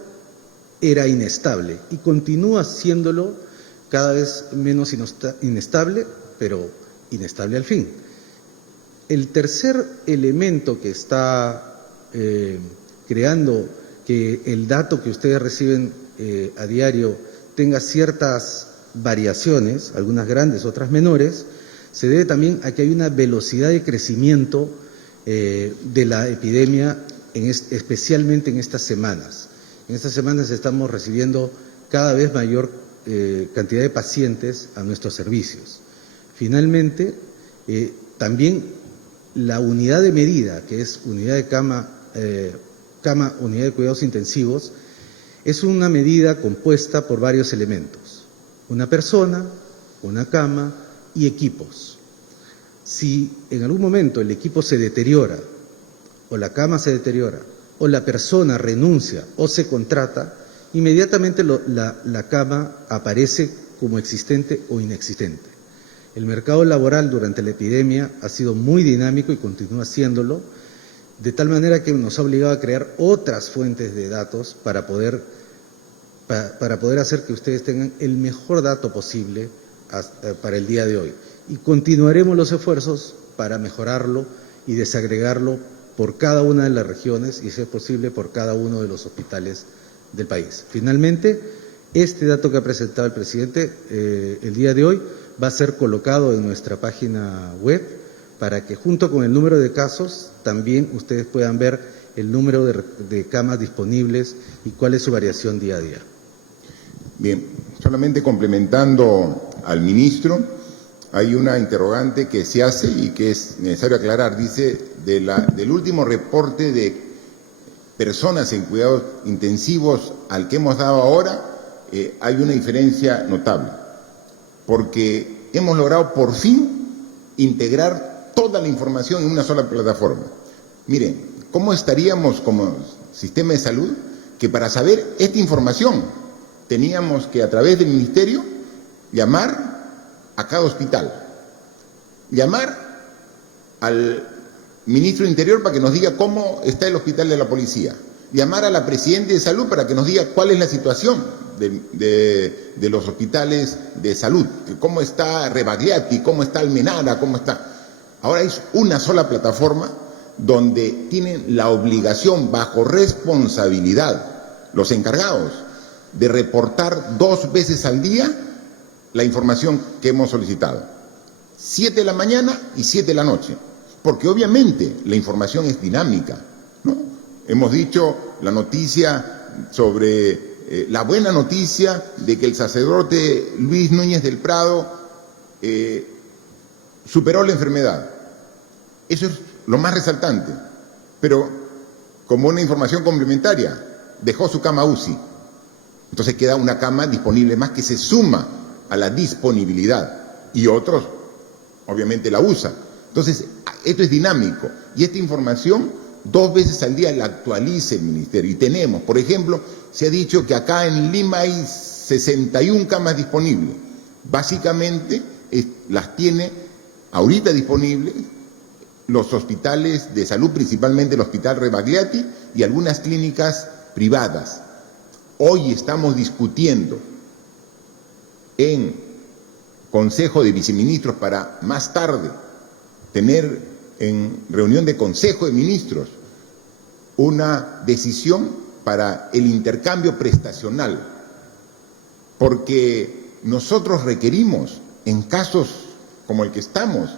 era inestable y continúa siéndolo cada vez menos inestable, pero inestable al fin. El tercer elemento que está creando que el dato que ustedes reciben a diario tenga ciertas variaciones, algunas grandes, otras menores, se debe también a que hay una velocidad de crecimiento de la epidemia, especialmente en estas semanas. En estas semanas estamos recibiendo cada vez mayor cantidad de pacientes a nuestros servicios. Finalmente, también la unidad de medida, que es unidad de unidad de cuidados intensivos, es una medida compuesta por varios elementos: una persona, una cama y equipos. Si en algún momento el equipo se deteriora, o la cama se deteriora, o la persona renuncia o se contrata, inmediatamente la cama aparece como existente o inexistente. El mercado laboral durante la epidemia ha sido muy dinámico y continúa siéndolo, de tal manera que nos ha obligado a crear otras fuentes de datos para poder hacer que ustedes tengan el mejor dato posible para el día de hoy. Y continuaremos los esfuerzos para mejorarlo y desagregarlo por cada una de las regiones y, si es posible, por cada uno de los hospitales del país. Finalmente, este dato que ha presentado el presidente el día de hoy va a ser colocado en nuestra página web para que, junto con el número de casos, también ustedes puedan ver el número de camas disponibles y cuál es su variación día a día. Bien, solamente complementando al ministro, hay una interrogante que se hace y que es necesario aclarar. Dice, del último reporte de personas en cuidados intensivos al que hemos dado ahora, hay una diferencia notable, porque hemos logrado por fin integrar toda la información en una sola plataforma. Miren, ¿cómo estaríamos como sistema de salud que para saber esta información teníamos que, a través del Ministerio, llamar a cada hospital, llamar al ministro de Interior para que nos diga cómo está el hospital de la policía, llamar a la Presidenta de Salud para que nos diga cuál es la situación de los hospitales de salud, cómo está Rebagliati, cómo está Almenara, cómo está... Ahora es una sola plataforma donde tienen la obligación, bajo responsabilidad, los encargados, de reportar 2 veces al día la información que hemos solicitado. 7 de la mañana y 7 de la noche. Porque obviamente la información es dinámica, ¿no? Hemos dicho la noticia sobre la buena noticia de que el sacerdote Luis Núñez del Prado superó la enfermedad. Eso es lo más resaltante. Pero como una información complementaria, dejó su cama UCI. Entonces queda una cama disponible más que se suma a la disponibilidad. Y otros, obviamente, la usan. Entonces, esto es dinámico y esta información 2 veces al día la actualiza el Ministerio. Y tenemos, por ejemplo, se ha dicho que acá en Lima hay 61 camas disponibles. Básicamente las tiene ahorita disponibles los hospitales de salud, principalmente el Hospital Rebagliati y algunas clínicas privadas. Hoy estamos discutiendo en Consejo de Viceministros para más tarde tener en reunión de Consejo de Ministros una decisión para el intercambio prestacional, porque nosotros requerimos, en casos como el que estamos,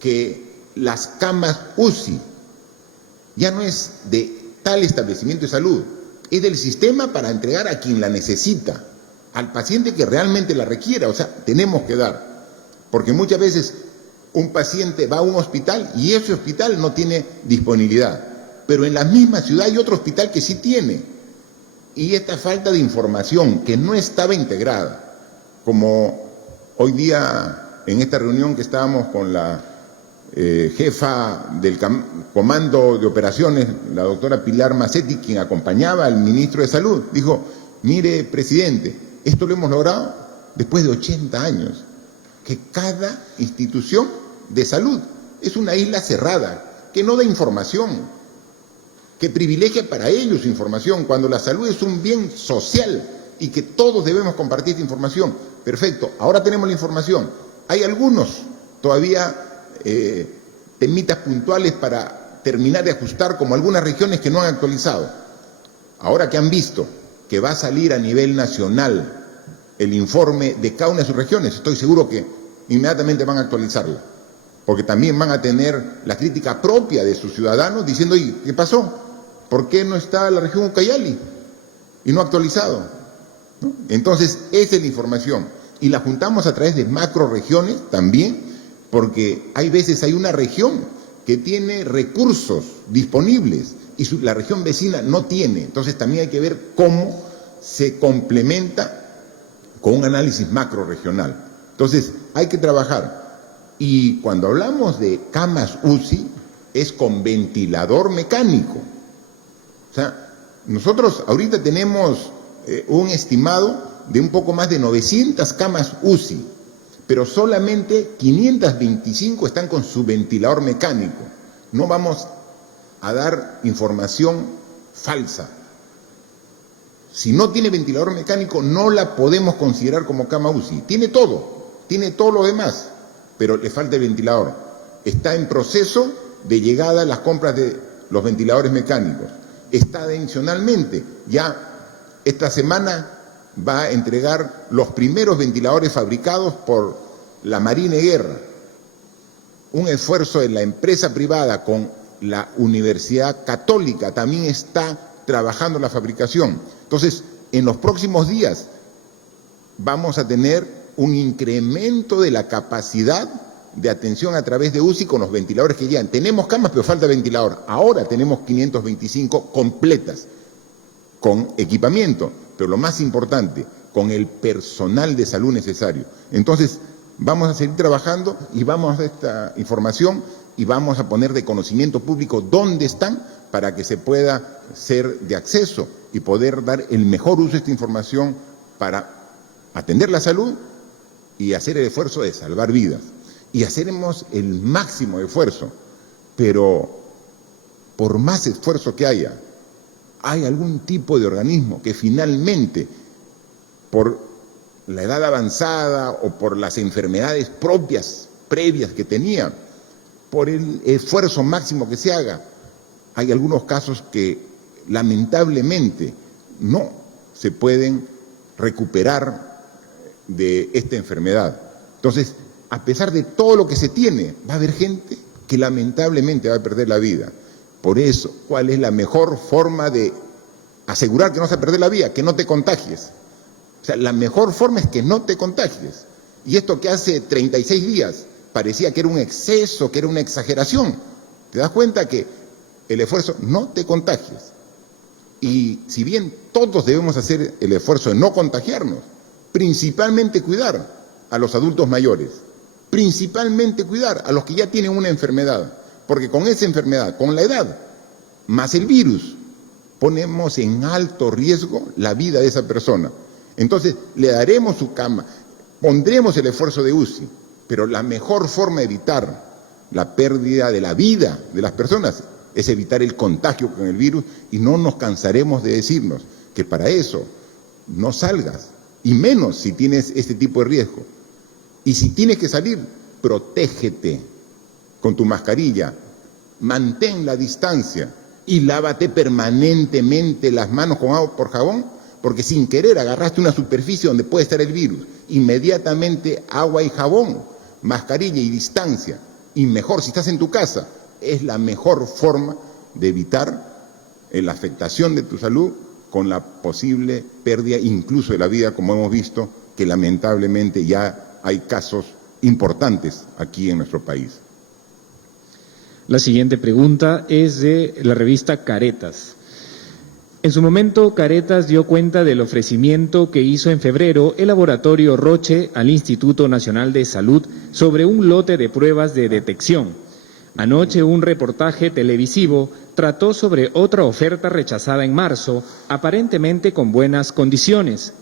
que las camas UCI ya no es de tal establecimiento de salud, es del sistema para entregar a quien la necesita, al paciente que realmente la requiera. O sea, tenemos que dar, porque muchas veces un paciente va a un hospital y ese hospital no tiene disponibilidad, pero en la misma ciudad hay otro hospital que sí tiene. Y esta falta de información que no estaba integrada, como hoy día en esta reunión que estábamos con la jefa del Comando de Operaciones, la doctora Pilar Macetti, quien acompañaba al ministro de Salud, dijo: mire, presidente, esto lo hemos logrado después de 80 años, que cada institución de salud es una isla cerrada, que no da información, que privilegia para ellos información, cuando la salud es un bien social y que todos debemos compartir esta información. Perfecto, ahora tenemos la información. Hay algunos todavía temitas puntuales para terminar de ajustar, como algunas regiones que no han actualizado. Ahora que han visto que va a salir a nivel nacional el informe de cada una de sus regiones, estoy seguro que inmediatamente van a actualizarlo, porque también van a tener la crítica propia de sus ciudadanos diciendo: oye, ¿qué pasó? ¿Por qué no está la región Ucayali y no ha actualizado? ¿No? Entonces, esa es la información. Y la juntamos a través de macroregiones también, porque hay veces hay una región que tiene recursos disponibles y la región vecina no tiene. Entonces, también hay que ver cómo se complementa con un análisis macroregional. Entonces, hay que trabajar. Y cuando hablamos de camas UCI, es con ventilador mecánico. O sea, nosotros ahorita tenemos un estimado de un poco más de 900 camas UCI, pero solamente 525 están con su ventilador mecánico. No vamos a dar información falsa. Si no tiene ventilador mecánico, no la podemos considerar como cama UCI. Tiene todo lo demás, pero le falta el ventilador. Está en proceso de llegada a las compras de los ventiladores mecánicos. Está adicionalmente, ya esta semana va a entregar los primeros ventiladores fabricados por la Marina de Guerra. Un esfuerzo de la empresa privada con la Universidad Católica también está trabajando en la fabricación. Entonces, en los próximos días vamos a tener un incremento de la capacidad de atención a través de UCI con los ventiladores que llegan. Tenemos camas, pero falta ventilador. Ahora tenemos 525 completas, con equipamiento, pero lo más importante, con el personal de salud necesario. Entonces, vamos a seguir trabajando y vamos a dar esta información y vamos a poner de conocimiento público dónde están para que se pueda ser de acceso y poder dar el mejor uso de esta información para atender la salud y hacer el esfuerzo de salvar vidas. Y haceremos el máximo esfuerzo, pero por más esfuerzo que haya, hay algún tipo de organismo que finalmente, por la edad avanzada o por las enfermedades previas que tenía, por el esfuerzo máximo que se haga, hay algunos casos que lamentablemente no se pueden recuperar de esta enfermedad. Entonces, a pesar de todo lo que se tiene, va a haber gente que lamentablemente va a perder la vida. Por eso, ¿cuál es la mejor forma de asegurar que no se va a perder la vida? Que no te contagies. O sea, la mejor forma es que no te contagies. Y esto que hace 36 días parecía que era un exceso, que era una exageración, te das cuenta que el esfuerzo, no te contagies. Y si bien todos debemos hacer el esfuerzo de no contagiarnos, principalmente cuidar a los adultos mayores, principalmente cuidar a los que ya tienen una enfermedad, porque con esa enfermedad, con la edad, más el virus, ponemos en alto riesgo la vida de esa persona. Entonces, le daremos su cama, pondremos el esfuerzo de UCI, pero la mejor forma de evitar la pérdida de la vida de las personas es evitar el contagio con el virus, y no nos cansaremos de decirnos que para eso no salgas, y menos si tienes este tipo de riesgo. Y si tienes que salir, protégete con tu mascarilla, mantén la distancia y lávate permanentemente las manos con agua por jabón, porque sin querer agarraste una superficie donde puede estar el virus. Inmediatamente agua y jabón, mascarilla y distancia. Y mejor, si estás en tu casa, es la mejor forma de evitar la afectación de tu salud con la posible pérdida incluso de la vida, como hemos visto que lamentablemente ya hay casos importantes aquí en nuestro país. La siguiente pregunta es de la revista Caretas. En su momento, Caretas dio cuenta del ofrecimiento que hizo en febrero el laboratorio Roche al Instituto Nacional de Salud sobre un lote de pruebas de detección. Anoche un reportaje televisivo trató sobre otra oferta rechazada en marzo, aparentemente con buenas condiciones.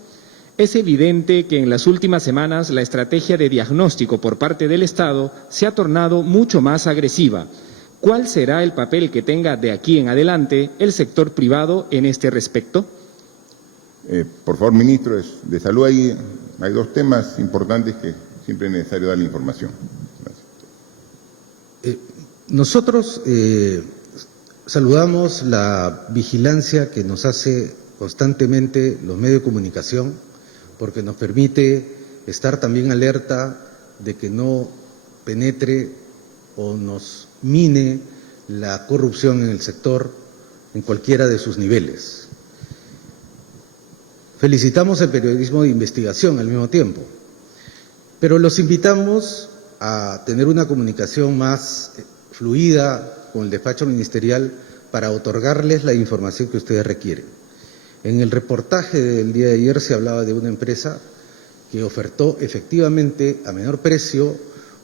Es evidente que en las últimas semanas la estrategia de diagnóstico por parte del Estado se ha tornado mucho más agresiva. ¿Cuál será el papel que tenga de aquí en adelante el sector privado en este respecto? Por favor, ministro de Salud, hay dos temas importantes que siempre es necesario dar la información. Gracias. Nosotros saludamos la vigilancia que nos hace constantemente los medios de comunicación, porque nos permite estar también alerta de que no penetre o nos mine la corrupción en el sector en cualquiera de sus niveles. Felicitamos el periodismo de investigación al mismo tiempo, pero los invitamos a tener una comunicación más fluida con el despacho ministerial para otorgarles la información que ustedes requieren. En el reportaje del día de ayer se hablaba de una empresa que ofertó efectivamente a menor precio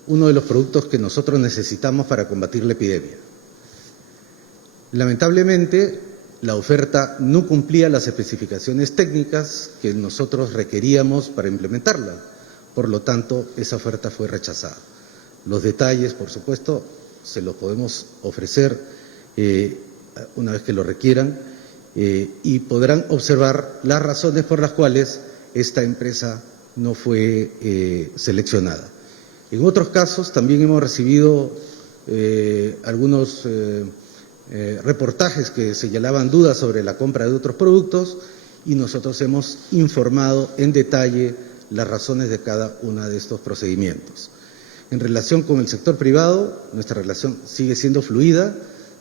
uno de los productos que nosotros necesitamos para combatir la epidemia. Lamentablemente, la oferta no cumplía las especificaciones técnicas que nosotros requeríamos para implementarla. Por lo tanto, esa oferta fue rechazada. Los detalles, por supuesto, se los podemos ofrecer una vez que lo requieran y podrán observar las razones por las cuales esta empresa no fue seleccionada. En otros casos también hemos recibido algunos reportajes que señalaban dudas sobre la compra de otros productos y nosotros hemos informado en detalle las razones de cada uno de estos procedimientos. En relación con el sector privado, nuestra relación sigue siendo fluida,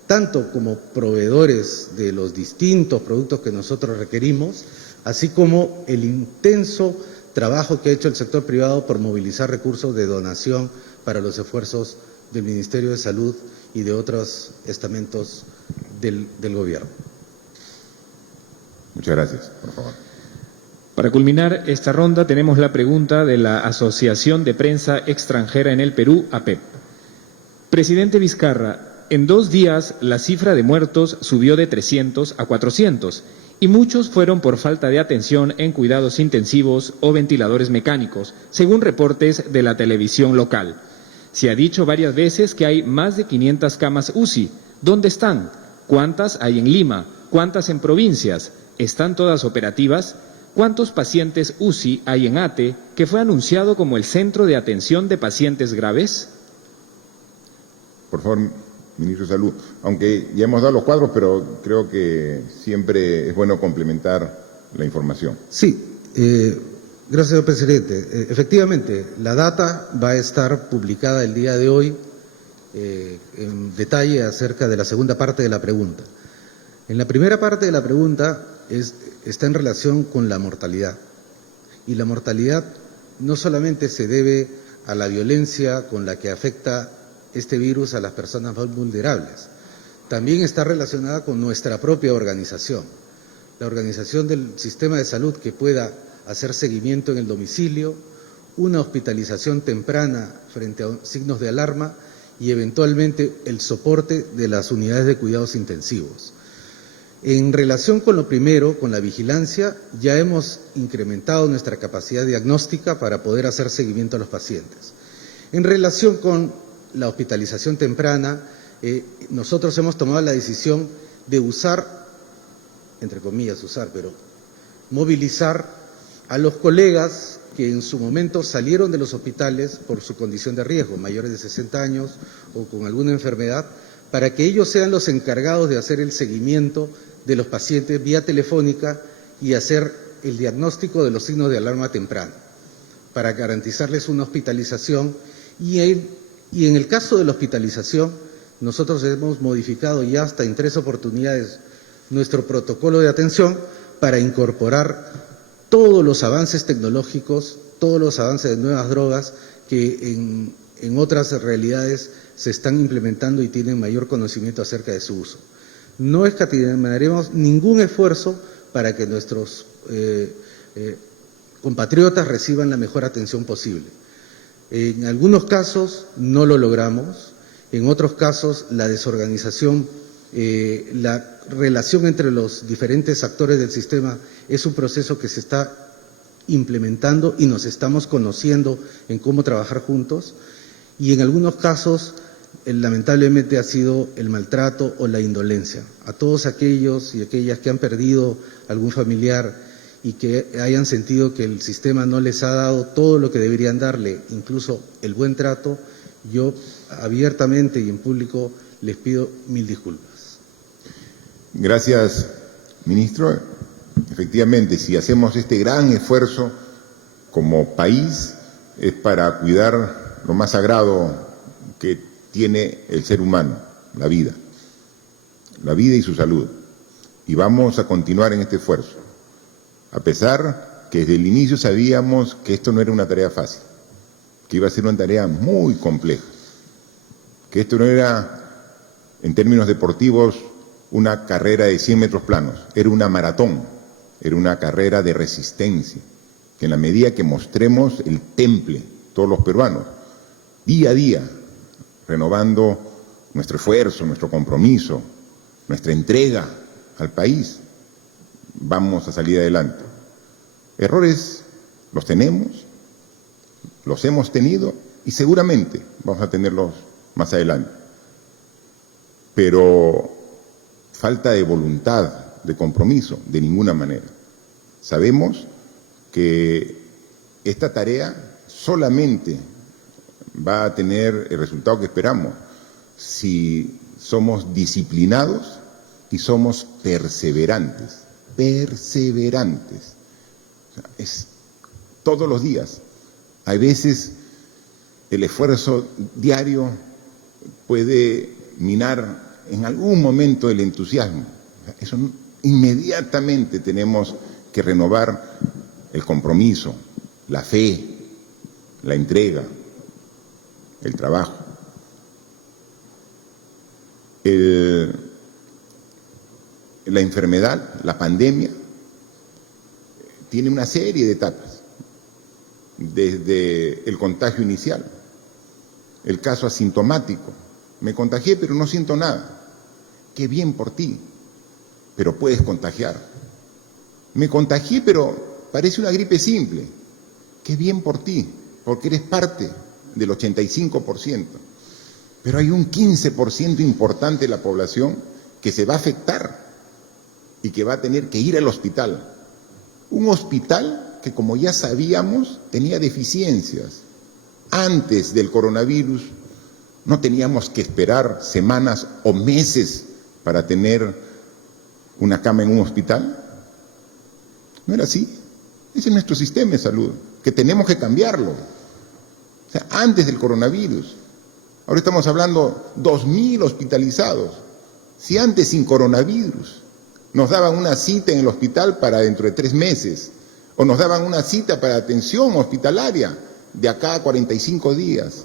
tanto como proveedores de los distintos productos que nosotros requerimos, así como el intenso trabajo que ha hecho el sector privado por movilizar recursos de donación para los esfuerzos del Ministerio de Salud y de otros estamentos del gobierno. Muchas gracias, por favor. Para culminar esta ronda tenemos la pregunta de la Asociación de Prensa Extranjera en el Perú, APEP. Presidente Vizcarra, en 2 días la cifra de muertos subió de 300 a 400 y muchos fueron por falta de atención en cuidados intensivos o ventiladores mecánicos, según reportes de la televisión local. Se ha dicho varias veces que hay más de 500 camas UCI. ¿Dónde están? ¿Cuántas hay en Lima? ¿Cuántas en provincias? ¿Están todas operativas? ¿Cuántos pacientes UCI hay en ATE, que fue anunciado como el centro de atención de pacientes graves? Por favor, ministro de Salud, aunque ya hemos dado los cuadros, pero creo que siempre es bueno complementar la información. Sí, gracias, señor presidente. Efectivamente, la data va a estar publicada el día de hoy en detalle acerca de la segunda parte de la pregunta. En la primera parte de la pregunta está en relación con la mortalidad. Y la mortalidad no solamente se debe a la violencia con la que afecta este virus a las personas más vulnerables, también está relacionada con nuestra propia organización. La organización del sistema de salud que pueda hacer seguimiento en el domicilio, una hospitalización temprana frente a signos de alarma y eventualmente el soporte de las unidades de cuidados intensivos. En relación con lo primero, con la vigilancia, ya hemos incrementado nuestra capacidad diagnóstica para poder hacer seguimiento a los pacientes. En relación con la hospitalización temprana, nosotros hemos tomado la decisión de usar, entre comillas usar, pero movilizar a los colegas que en su momento salieron de los hospitales por su condición de riesgo, mayores de 60 años o con alguna enfermedad, para que ellos sean los encargados de hacer el seguimiento de los pacientes vía telefónica y hacer el diagnóstico de los signos de alarma temprana, para garantizarles una hospitalización. Y en el caso de la hospitalización, nosotros hemos modificado ya hasta en 3 oportunidades nuestro protocolo de atención para incorporar todos los avances tecnológicos, todos los avances de nuevas drogas que en otras realidades se están implementando y tienen mayor conocimiento acerca de su uso. No escatimaremos ningún esfuerzo para que nuestros compatriotas reciban la mejor atención posible. En algunos casos no lo logramos, en otros casos la desorganización, la relación entre los diferentes actores del sistema es un proceso que se está implementando y nos estamos conociendo en cómo trabajar juntos, y en algunos casos lamentablemente ha sido el maltrato o la indolencia. A todos aquellos y aquellas que han perdido algún familiar y que hayan sentido que el sistema no les ha dado todo lo que deberían darle, incluso el buen trato, yo abiertamente y en público les pido 1000 disculpas. Gracias, ministro. Efectivamente, si hacemos este gran esfuerzo como país, es para cuidar lo más sagrado que tiene el ser humano, la vida y su salud. Y vamos a continuar en este esfuerzo, a pesar que desde el inicio sabíamos que esto no era una tarea fácil, que iba a ser una tarea muy compleja, que esto no era, en términos deportivos, una carrera de 100 metros planos, era una maratón, era una carrera de resistencia, que en la medida que mostremos el temple, todos los peruanos, día a día, renovando nuestro esfuerzo, nuestro compromiso, nuestra entrega al país, vamos a salir adelante. Errores los tenemos, los hemos tenido y seguramente vamos a tenerlos más adelante. Pero falta de voluntad, de compromiso, de ninguna manera. Sabemos que esta tarea solamente va a tener el resultado que esperamos si somos disciplinados y somos perseverantes. Perseverantes. O sea, es todos los días. Hay veces el esfuerzo diario puede minar en algún momento el entusiasmo. Eso inmediatamente tenemos que renovar el compromiso, la fe, la entrega, el trabajo. La enfermedad, la pandemia, tiene una serie de etapas, desde el contagio inicial, el caso asintomático. Me contagié pero no siento nada. Qué bien por ti, pero puedes contagiar. Me contagié pero parece una gripe simple. Qué bien por ti, porque eres parte del 85%. Pero hay un 15% importante de la población que se va a afectar y que va a tener que ir al hospital. Un hospital que, como ya sabíamos, tenía deficiencias. Antes del coronavirus no teníamos que esperar semanas o meses para tener una cama en un hospital. No era así. Ese es nuestro sistema de salud, que tenemos que cambiarlo. O sea, antes del coronavirus. Ahora estamos hablando 2.000 hospitalizados. Si antes, sin coronavirus, nos daban una cita en el hospital para dentro de 3 meses, o nos daban una cita para atención hospitalaria de acá a 45 días.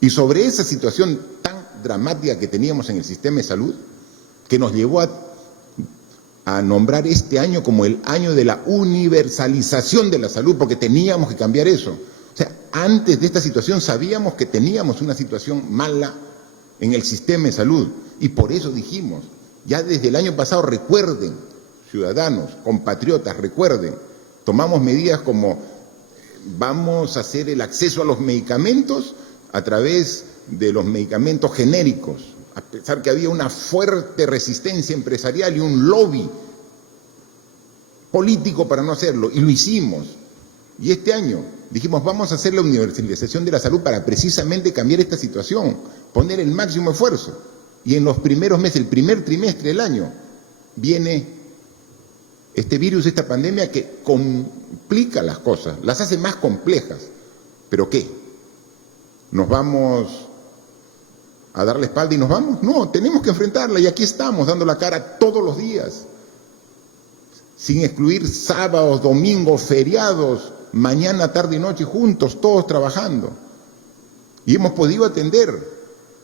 Y sobre esa situación tan dramática que teníamos en el sistema de salud, que nos llevó a nombrar este año como el año de la universalización de la salud, porque teníamos que cambiar eso. O sea, antes de esta situación sabíamos que teníamos una situación mala en el sistema de salud, y por eso dijimos, ya desde el año pasado, recuerden, ciudadanos, compatriotas, recuerden, tomamos medidas como vamos a hacer el acceso a los medicamentos a través de los medicamentos genéricos, a pesar que había una fuerte resistencia empresarial y un lobby político para no hacerlo, y lo hicimos. Y este año dijimos, vamos a hacer la universalización de la salud para precisamente cambiar esta situación, poner el máximo esfuerzo. Y en los primeros meses, el primer trimestre del año, viene este virus, esta pandemia que complica las cosas, las hace más complejas. ¿Pero qué? ¿Nos vamos a dar la espalda y nos vamos? No, tenemos que enfrentarla y aquí estamos dando la cara todos los días, sin excluir sábados, domingos, feriados, mañana, tarde y noche juntos, todos trabajando. Y hemos podido atender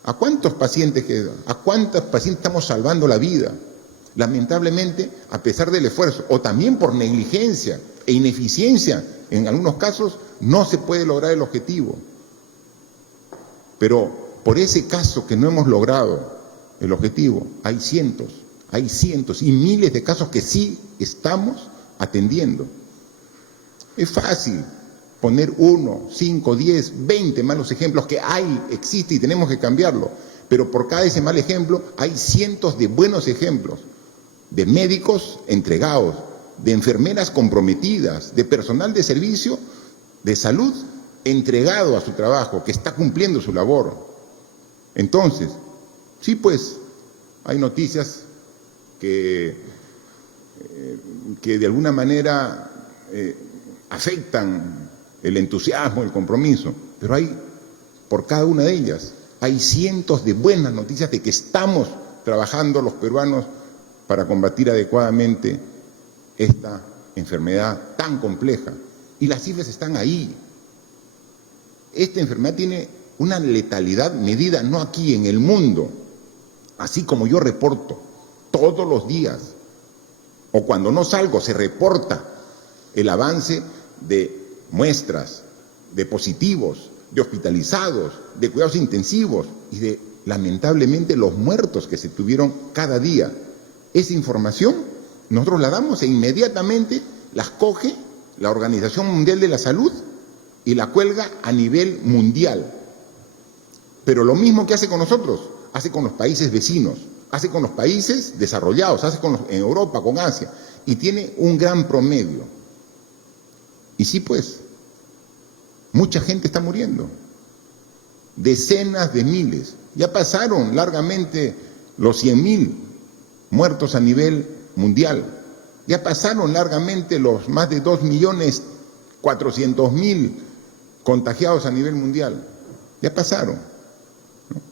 a cuántas pacientes estamos salvando la vida. Lamentablemente, a pesar del esfuerzo, o también por negligencia e ineficiencia, en algunos casos, no se puede lograr el objetivo. Pero por ese caso que no hemos logrado el objetivo, hay cientos y miles de casos que sí estamos atendiendo. Es fácil poner 1, 5, 10, 20 malos ejemplos que existe y tenemos que cambiarlo, pero por cada ese mal ejemplo hay cientos de buenos ejemplos, de médicos entregados, de enfermeras comprometidas, de personal de servicio de salud entregado a su trabajo, que está cumpliendo su labor. Entonces, sí, pues, hay noticias que de alguna manera afectan el entusiasmo, el compromiso, pero por cada una de ellas, hay cientos de buenas noticias de que estamos trabajando los peruanos para combatir adecuadamente esta enfermedad tan compleja. Y las cifras están ahí. Esta enfermedad tiene una letalidad medida no aquí, en el mundo, así como yo reporto todos los días, o cuando no salgo se reporta el avance de muestras, de positivos, de hospitalizados, de cuidados intensivos y de, lamentablemente, los muertos que se tuvieron cada día. Esa información nosotros la damos e inmediatamente las coge la Organización Mundial de la Salud y la cuelga a nivel mundial. Pero lo mismo que hace con nosotros, hace con los países vecinos, hace con los países desarrollados, hace en Europa, con Asia, y tiene un gran promedio. Y sí, pues, mucha gente está muriendo, decenas de miles. Ya pasaron largamente los 100.000 muertos a nivel mundial, ya pasaron largamente los más de 2.400.000 contagiados a nivel mundial, ya pasaron, ¿no?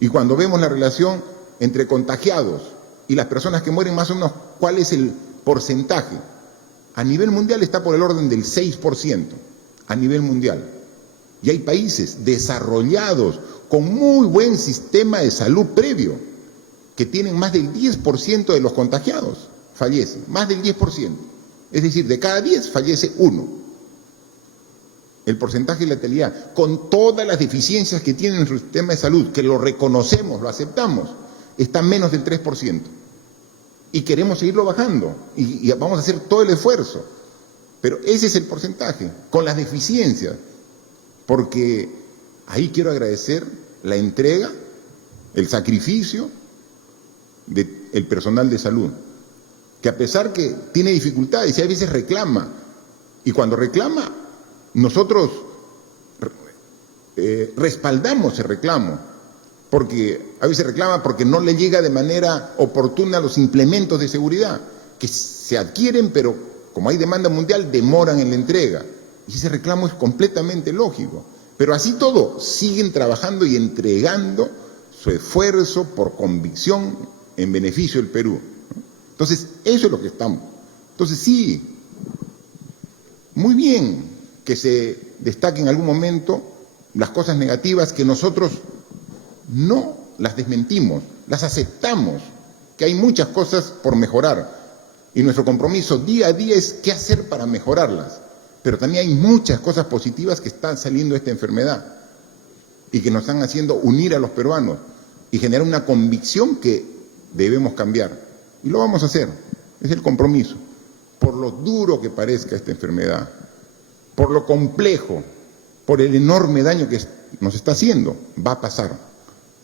Y cuando vemos la relación entre contagiados y las personas que mueren, más o menos, ¿cuál es el porcentaje? A nivel mundial está por el orden del 6%, a nivel mundial. Y hay países desarrollados con muy buen sistema de salud previo, que tienen más del 10% de los contagiados fallecen, más del 10%. Es decir, de cada 10 fallece 1. El porcentaje de letalidad, con todas las deficiencias que tiene nuestro sistema de salud, que lo reconocemos, lo aceptamos, está menos del 3%. Y queremos seguirlo bajando, y vamos a hacer todo el esfuerzo. Pero ese es el porcentaje, con las deficiencias. Porque ahí quiero agradecer la entrega, el sacrificio del personal de salud, que a pesar que tiene dificultades y a veces reclama, y cuando reclama, nosotros respaldamos el reclamo, porque a veces reclama porque no le llega de manera oportuna los implementos de seguridad, que se adquieren, pero como hay demanda mundial, demoran en la entrega. Y ese reclamo es completamente lógico. Pero así todo, siguen trabajando y entregando su esfuerzo por convicción en beneficio del Perú. Entonces, eso es lo que estamos. Entonces, sí, muy bien que se destaquen en algún momento las cosas negativas, que nosotros no las desmentimos, las aceptamos, que hay muchas cosas por mejorar. Y nuestro compromiso día a día es qué hacer para mejorarlas. Pero también hay muchas cosas positivas que están saliendo de esta enfermedad y que nos están haciendo unir a los peruanos y generar una convicción que debemos cambiar. Y lo vamos a hacer, es el compromiso. Por lo duro que parezca esta enfermedad, por lo complejo, por el enorme daño que nos está haciendo, va a pasar.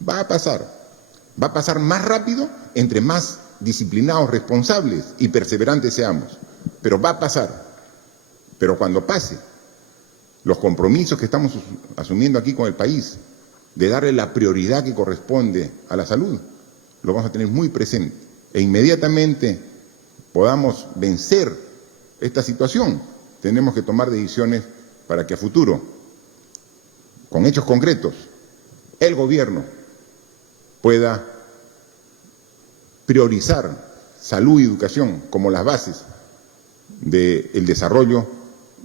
Va a pasar. Va a pasar más rápido entre más disciplinados, responsables y perseverantes seamos. Pero va a pasar. Pero cuando pase, los compromisos que estamos asumiendo aquí con el país, de darle la prioridad que corresponde a la salud, lo vamos a tener muy presente. E inmediatamente podamos vencer esta situación, tenemos que tomar decisiones para que a futuro, con hechos concretos, el gobierno pueda priorizar salud y educación como las bases del desarrollo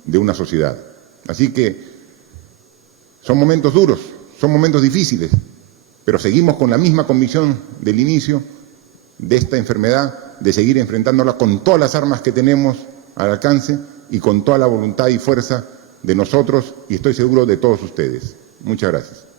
de una sociedad. Así que son momentos duros, son momentos difíciles, pero seguimos con la misma convicción del inicio de esta enfermedad, de seguir enfrentándola con todas las armas que tenemos al alcance y con toda la voluntad y fuerza de nosotros y estoy seguro de todos ustedes. Muchas gracias.